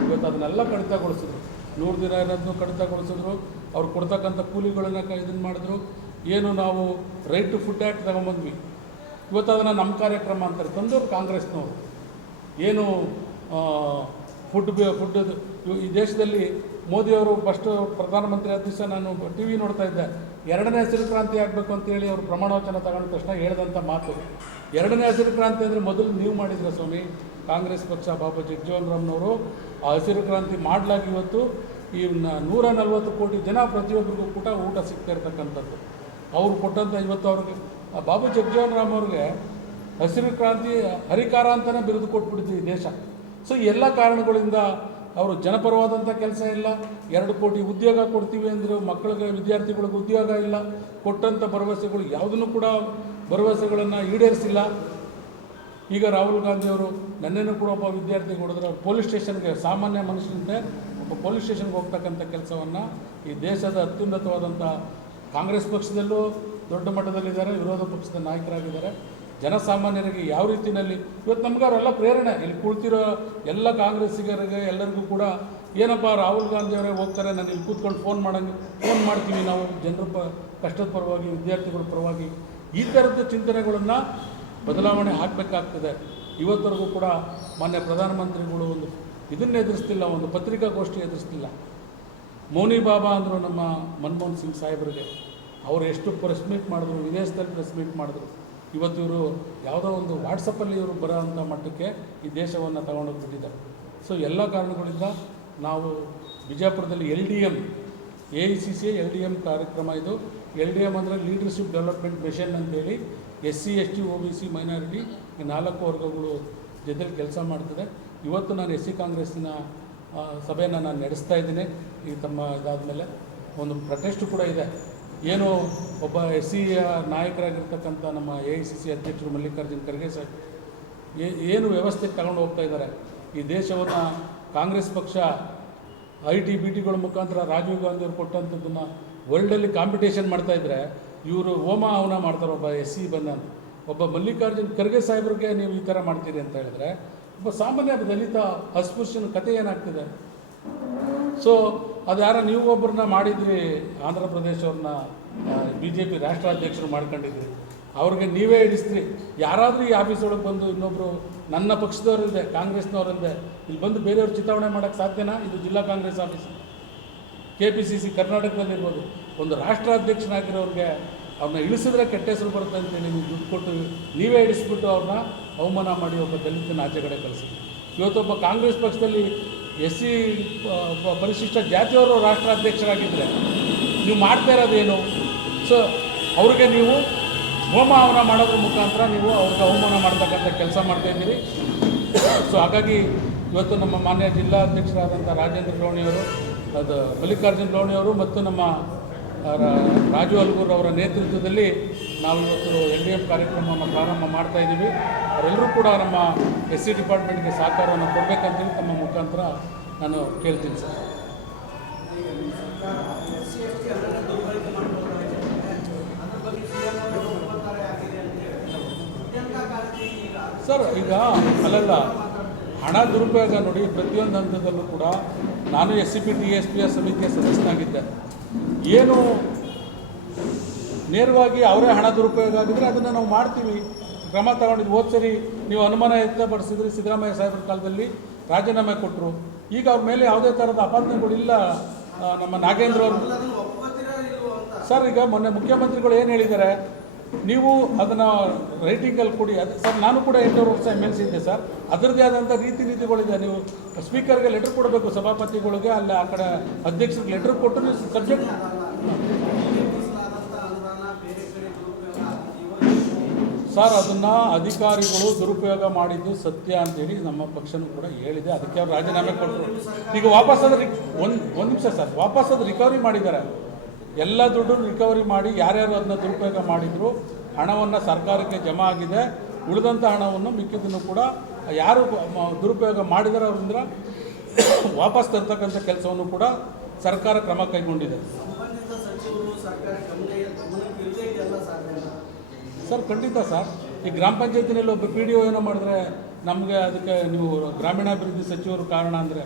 ಇವತ್ತು ಅದನ್ನೆಲ್ಲ ಕಡಿತಗೊಳಿಸಿದ್ರು. 100 ದಿನ ಇರೋದನ್ನು ಕಡಿತಗೊಳಿಸಿದ್ರು. ಅವ್ರು ಕೊಡ್ತಕ್ಕಂಥ ಕೂಲಿಗಳನ್ನು ಇದನ್ನು ಮಾಡಿದ್ರು. ಏನು ನಾವು ರೈಟ್ ಟು ಫುಡ್ ಆ್ಯಕ್ಟ್ ತಗೊಂಬಂದ್ವಿ, ಇವತ್ತು ಅದನ್ನು ನಮ್ಮ ಕಾರ್ಯಕ್ರಮ ಅಂತಾರೆ ತಂದವರು ಕಾಂಗ್ರೆಸ್ನವರು. ಏನು ಫುಡ್ ಈ ದೇಶದಲ್ಲಿ ಮೋದಿಯವರು ಫಸ್ಟು ಪ್ರಧಾನಮಂತ್ರಿ ಆದ ದಿವಸ ನಾನು TV ನೋಡ್ತಾ ಇದ್ದೆ, 2ನೇ ಹಸಿರು ಕ್ರಾಂತಿ ಆಗಬೇಕು ಅಂತೇಳಿ ಅವರು ಪ್ರಮಾಣವಚನ ತಗೊಂಡ ತಕ್ಷಣ ಹೇಳಿದಂಥ ಮಾತು. 2ನೇ ಹಸಿರು ಕ್ರಾಂತಿ ಅಂದರೆ ಮೊದಲು ನೀವು ಮಾಡಿದ್ರೆ ಸ್ವಾಮಿ, ಕಾಂಗ್ರೆಸ್ ಪಕ್ಷ ಬಾಬಾ ಜಗಜೀವನ್ ರಾಮ್ನವರು ಆ ಹಸಿರು ಕ್ರಾಂತಿ ಮಾಡಲಾಗಿ ಇವತ್ತು ಈ 140 ಕೋಟಿ ಜನ ಪ್ರತಿಯೊಬ್ಬರಿಗೂ ಕೂಡ ಊಟ ಸಿಗ್ತಾ ಇರ್ತಕ್ಕಂಥದ್ದು. ಅವರು ಕೊಟ್ಟಂಥ ಇವತ್ತು ಅವ್ರಿಗೆ ಬಾಬು ಜಗಜೀವನ್ ರಾಮ್ ಅವ್ರಿಗೆ ಹಸಿರು ಕ್ರಾಂತಿ ಹರಿಕಾರ ಅಂತಲೇ ಬಿರುದು ಕೊಟ್ಬಿಡ್ತೀವಿ ಈ ದೇಶ. ಸೊ ಎಲ್ಲ ಕಾರಣಗಳಿಂದ ಅವರು ಜನಪರವಾದಂಥ ಕೆಲಸ ಇಲ್ಲ. 2 ಕೋಟಿ ಉದ್ಯೋಗ ಕೊಡ್ತೀವಿ ಅಂದರೆ ಮಕ್ಕಳಿಗೆ ವಿದ್ಯಾರ್ಥಿಗಳಿಗೆ ಉದ್ಯೋಗ ಇಲ್ಲ. ಕೊಟ್ಟಂಥ ಭರವಸೆಗಳು ಯಾವುದನ್ನು ಕೂಡ ಭರವಸೆಗಳನ್ನು ಈಡೇರಿಸಿಲ್ಲ. ಈಗ ರಾಹುಲ್ ಗಾಂಧಿಯವರು ನನ್ನೇನು ಕೂಡ ಒಬ್ಬ ವಿದ್ಯಾರ್ಥಿಗೆ ಹೊಡೆದ್ರೆ ಪೊಲೀಸ್ ಸ್ಟೇಷನ್ಗೆ, ಸಾಮಾನ್ಯ ಮನುಷ್ಯನಂತೆ ಒಬ್ಬ ಪೊಲೀಸ್ ಸ್ಟೇಷನ್ಗೆ ಹೋಗ್ತಕ್ಕಂಥ ಕೆಲಸವನ್ನು ಈ ದೇಶದ ಅತ್ಯುನ್ನತವಾದಂಥ ಕಾಂಗ್ರೆಸ್ ಪಕ್ಷದಲ್ಲೂ ದೊಡ್ಡ ಮಟ್ಟದಲ್ಲಿದ್ದಾರೆ, ವಿರೋಧ ಪಕ್ಷದ ನಾಯಕರಾಗಿದ್ದಾರೆ. ಜನಸಾಮಾನ್ಯರಿಗೆ ಯಾವ ರೀತಿಯಲ್ಲಿ ಇವತ್ತು ನಮ್ಗೆ ಅವರೆಲ್ಲ ಪ್ರೇರಣೆ, ಇಲ್ಲಿ ಕುಳಿತಿರೋ ಎಲ್ಲ ಕಾಂಗ್ರೆಸ್ಸಿಗರಿಗೆ ಎಲ್ಲರಿಗೂ ಕೂಡ ಏನಪ್ಪ ರಾಹುಲ್ ಗಾಂಧಿಯವರೇ ಹೋಗ್ತಾರೆ, ನಾನು ಇಲ್ಲಿ ಕೂತ್ಕೊಂಡು ಫೋನ್ ಮಾಡ್ತೀವಿ ನಾವು ಜನರು ಕಷ್ಟದ ಪರವಾಗಿ, ವಿದ್ಯಾರ್ಥಿಗಳ ಪರವಾಗಿ ಈ ಥರದ ಚಿಂತನೆಗಳನ್ನು ಬದಲಾವಣೆ ಆಗಬೇಕಾಗ್ತದೆ. ಇವತ್ತರೆಗೂ ಕೂಡ ಮಾನ್ಯ ಪ್ರಧಾನಮಂತ್ರಿಗಳು ಒಂದು ಇದನ್ನು ಎದುರಿಸ್ತಿಲ್ಲ, ಒಂದು ಪತ್ರಿಕಾಗೋಷ್ಠಿ ಎದುರಿಸ್ತಿಲ್ಲ. ಮೌನಿ ಬಾಬಾ ಅಂದರು ನಮ್ಮ ಮನಮೋಹನ್ ಸಿಂಗ್ ಸಾಹೇಬರಿಗೆ. ಅವರು ಎಷ್ಟು ಪ್ರೆಸ್ ಮೀಟ್ ಮಾಡಿದ್ರು, ವಿದೇಶದಲ್ಲಿ ಪ್ರೆಸ್ ಮೀಟ್ ಮಾಡಿದ್ರು. ಇವತ್ತು ಇವರು ಯಾವುದೋ ಒಂದು ವಾಟ್ಸಪ್ಪಲ್ಲಿ ಇವರು ಬರೋ ಅಂಥ ಮಟ್ಟಕ್ಕೆ ಈ ದೇಶವನ್ನು ತಗೊಂಡೋಗ್ಬಿಟ್ಟಿದ್ದಾರೆ. ಸೊ ಎಲ್ಲ ಕಾರಣಗಳಿಂದ ನಾವು ಬಿಜಾಪುರದಲ್ಲಿ LDM AICC LDM ಕಾರ್ಯಕ್ರಮ ಇದು. LDM ಅಂದರೆ ಲೀಡರ್ಶಿಪ್ ಡೆವಲಪ್ಮೆಂಟ್ ಮಿಷನ್ ಅಂತೇಳಿ SC ST OBC ಮೈನಾರಿಟಿ ಈ 4 ವರ್ಗಗಳು ಜೊತೆಲಿ ಕೆಲಸ ಮಾಡ್ತದೆ. ಇವತ್ತು ನಾನು SC ಕಾಂಗ್ರೆಸ್ಸಿನ ಸಭೆಯನ್ನು ನಾನು ನಡೆಸ್ತಾ ಇದ್ದೀನಿ. ಈ ತಮ್ಮ ಇದಾದಮೇಲೆ ಒಂದು ಪ್ರೊಟೆಸ್ಟ್ ಕೂಡ ಇದೆ. ಏನು ಒಬ್ಬ SC ನಾಯಕರಾಗಿರ್ತಕ್ಕಂಥ ನಮ್ಮ AICC ಅಧ್ಯಕ್ಷರು ಮಲ್ಲಿಕಾರ್ಜುನ್ ಖರ್ಗೆ ಸಾಹೇಬ್ ಏನು ವ್ಯವಸ್ಥೆಗೆ ತಗೊಂಡು ಹೋಗ್ತಾ ಇದ್ದಾರೆ. ಈ ದೇಶವನ್ನು ಕಾಂಗ್ರೆಸ್ ಪಕ್ಷ IT BTಗಳ ಮುಖಾಂತರ ರಾಜೀವ್ ಗಾಂಧಿ ಅವರು ಕೊಟ್ಟಂಥದ್ದನ್ನು ವರ್ಲ್ಡಲ್ಲಿ ಕಾಂಪಿಟೇಷನ್ ಮಾಡ್ತಾಯಿದ್ರೆ ಇವರು ಹೋಮ ಹವನ ಮಾಡ್ತಾರೆ. ಒಬ್ಬ SC ಬಂದ ಒಬ್ಬ ಮಲ್ಲಿಕಾರ್ಜುನ್ ಖರ್ಗೆ ಸಾಹೇಬ್ರಿಗೆ ನೀವು ಈ ಥರ ಮಾಡ್ತೀರಿ ಅಂತ ಹೇಳಿದ್ರೆ ಒಬ್ಬ ಸಾಮಾನ್ಯ ದಲಿತ ಅಸ್ಪೃಶ್ಯನ ಕಥೆ ಏನಾಗ್ತಿದೆ. ಸೊ ಅದು ಯಾರೋ ನೀವು ಒಬ್ಬರನ್ನ ಮಾಡಿದ್ರಿ, ಆಂಧ್ರ ಪ್ರದೇಶವ್ರನ್ನ BJP ರಾಷ್ಟ್ರಾಧ್ಯಕ್ಷರು ಮಾಡ್ಕೊಂಡಿದ್ರಿ, ಅವ್ರಿಗೆ ನೀವೇ ಹಿಡಿಸ್ತೀರಿ. ಯಾರಾದರೂ ಈ ಆಫೀಸ್ ಒಳಗೆ ಬಂದು ಇನ್ನೊಬ್ಬರು ನನ್ನ ಪಕ್ಷದವರಿಲ್ಲದೆ ಕಾಂಗ್ರೆಸ್ನವರಿಲ್ಲದೆ ಇಲ್ಲಿ ಬಂದು ಬೇರೆಯವ್ರು ಚಿತಾವಣೆ ಮಾಡೋಕ್ಕೆ ಸಾಧ್ಯನಾ? ಇದು ಜಿಲ್ಲಾ ಕಾಂಗ್ರೆಸ್ ಆಫೀಸ್, KPCC ಕರ್ನಾಟಕದಲ್ಲಿರ್ಬೋದು. ಒಂದು ರಾಷ್ಟ್ರಾಧ್ಯಕ್ಷನಾಗಿರೋರಿಗೆ ಅವ್ರನ್ನ ಇಳಿಸಿದ್ರೆ ಕೆಟ್ಟ ಹೆಸರು ಬರುತ್ತೆ ಅಂತೇಳಿ ನೀವು ದುಡ್ಡು ಕೊಟ್ಟು ನೀವೇ ಇಳಿಸ್ಬಿಟ್ಟು ಅವ್ರನ್ನ ಅವಮಾನ ಮಾಡಿ ಒಬ್ಬ ದಲಿತನ ಆಚೆ ಕಡೆ ಕಳಿಸಿದ್ರಿ. ಇವತ್ತೊಬ್ಬ ಕಾಂಗ್ರೆಸ್ ಪಕ್ಷದಲ್ಲಿ SC ಪರಿಶಿಷ್ಟ ಜಾತಿಯವರು ರಾಷ್ಟ್ರಾಧ್ಯಕ್ಷರಾಗಿದ್ದರೆ ನೀವು ಮಾಡ್ತಾ ಇರೋದೇನು? ಸೊ ಅವ್ರಿಗೆ ನೀವು ಹೋಮ ಹವನ ಮಾಡೋದ್ರ ಮುಖಾಂತರ ನೀವು ಅವ್ರಿಗೆ ಅವಮಾನ ಮಾಡ್ತಕ್ಕಂಥ ಕೆಲಸ ಮಾಡ್ತಾಯಿದ್ದೀರಿ. ಸೊ ಹಾಗಾಗಿ ಇವತ್ತು ನಮ್ಮ ಮಾನ್ಯ ಜಿಲ್ಲಾ ಅಧ್ಯಕ್ಷರಾದಂಥ ರಾಜೇಂದ್ರ ಲೋಣಿಯವರು, ಅದು ಮಲ್ಲಿಕಾರ್ಜುನ್ ಲೋಣಿಯವರು ಮತ್ತು ನಮ್ಮ ರಾಜು ಅಲ್ಗೂರ್ ಅವರ ನೇತೃತ್ವದಲ್ಲಿ ನಾವು ಇವತ್ತು LDM ಕಾರ್ಯಕ್ರಮವನ್ನು ಪ್ರಾರಂಭ ಮಾಡ್ತಾಯಿದ್ದೀವಿ. ಅವರೆಲ್ಲರೂ ಕೂಡ ನಮ್ಮ SC ಡಿಪಾರ್ಟ್ಮೆಂಟ್ಗೆ ಸಹಕಾರವನ್ನು ಕೊಡಬೇಕಂತೇಳಿ ತಮ್ಮ ಮುಖಾಂತರ ನಾನು ಕೇಳ್ತೀನಿ ಸರ್. ಸರ್ ಈಗ ಅಲ್ಲಲ್ಲ ಹಣ ದುರುಪಯೋಗ ನೋಡಿ, ಪ್ರತಿಯೊಂದು ಹಂತದಲ್ಲೂ ಕೂಡ ನಾನು SCP TSPS ಸಮಿತಿಯ ಸದಸ್ಯನಾಗಿದ್ದೆ. ಏನು ನೇರವಾಗಿ ಅವರೇ ಹಣ ದುರುಪಯೋಗ ಆಗಿದ್ರೆ ಅದನ್ನು ನಾವು ಮಾಡ್ತೀವಿ, ಕ್ರಮ ತಗೊಂಡಿದ್ದು. ಹೋದ ಸರಿ ನೀವು ಅನುಮಾನ ವ್ಯಕ್ತಪಡಿಸಿದ್ರಿ, ಸಿದ್ದರಾಮಯ್ಯ ಸಾಹೇಬ್ರ ಕಾಲದಲ್ಲಿ ರಾಜೀನಾಮೆ ಕೊಟ್ಟರು. ಈಗ ಅವ್ರ ಮೇಲೆ ಯಾವುದೇ ಥರದ ಆಪಾದನೆಗಳಿಲ್ಲ. ನಮ್ಮ ನಾಗೇಂದ್ರ ಅವರು ಸರ್ ಈಗ ಮೊನ್ನೆ ಮುಖ್ಯಮಂತ್ರಿಗಳು ಏನು ಹೇಳಿದ್ದಾರೆ, ನೀವು ಅದನ್ನು ರೈಟಿಂಗಲ್ಲಿ ಕೊಡಿ. ಅದು ಸರ್ ನಾನು ಕೂಡ 8 ವರ್ಷ MLC ಇದ್ದೆ ಸರ್. ಅದರದ್ದೇ ಆದಂಥ ರೀತಿ ನೀತಿಗಳಿದೆ. ನೀವು ಸ್ಪೀಕರ್ಗೆ ಲೆಟ್ರ್ ಕೊಡಬೇಕು, ಸಭಾಪತಿಗಳಿಗೆ, ಅಲ್ಲ ಆ ಕಡೆ ಅಧ್ಯಕ್ಷರಿಗೆ ಲೆಟ್ರ್ ಕೊಟ್ಟು ನೀವು ಸಬ್ಜೆಕ್ಟ್ ಸರ್ ಅದನ್ನು ಅಧಿಕಾರಿಗಳು ದುರುಪಯೋಗ ಮಾಡಿದ್ದು ಸತ್ಯ ಅಂತೇಳಿ ನಮ್ಮ ಪಕ್ಷನೂ ಕೂಡ ಹೇಳಿದೆ. ಅದಕ್ಕೆ ಅವ್ರು ರಾಜೀನಾಮೆ ಕೊಟ್ಟರು. ಈಗ ವಾಪಸ್ ಅದು ಒಂದು ನಿಮಿಷ ಸರ್, ವಾಪಸ್ ಅದು ರಿಕವರಿ ಮಾಡಿದ್ದಾರೆ. ಎಲ್ಲ ದುಡ್ಡು ರಿಕವರಿ ಮಾಡಿ ಯಾರ್ಯಾರು ಅದನ್ನ ದುರುಪಯೋಗ ಮಾಡಿದ್ರು ಹಣವನ್ನು ಸರ್ಕಾರಕ್ಕೆ ಜಮಾ ಆಗಿದೆ. ಉಳಿದಂಥ ಹಣವನ್ನು ಮಿಕ್ಕಿದ್ದನ್ನು ಕೂಡ ಯಾರು ದುರುಪಯೋಗ ಮಾಡಿದಾರೆ ಅವರಿಂದ ವಾಪಸ್ ತರ್ತಕ್ಕಂಥ ಕೆಲಸವನ್ನು ಕೂಡ ಸರ್ಕಾರ ಕ್ರಮ ಕೈಗೊಂಡಿದೆ. ಸರ್ ಖಂಡಿತ ಸರ್. ಈ ಗ್ರಾಮ ಪಂಚಾಯತಿನಲ್ಲಿ ಒಬ್ಬ PDO ಏನೋ ಮಾಡಿದ್ರೆ ನಮಗೆ ಅದಕ್ಕೆ ನೀವು ಗ್ರಾಮೀಣಾಭಿವೃದ್ಧಿ ಸಚಿವರು ಕಾರಣ ಅಂದರೆ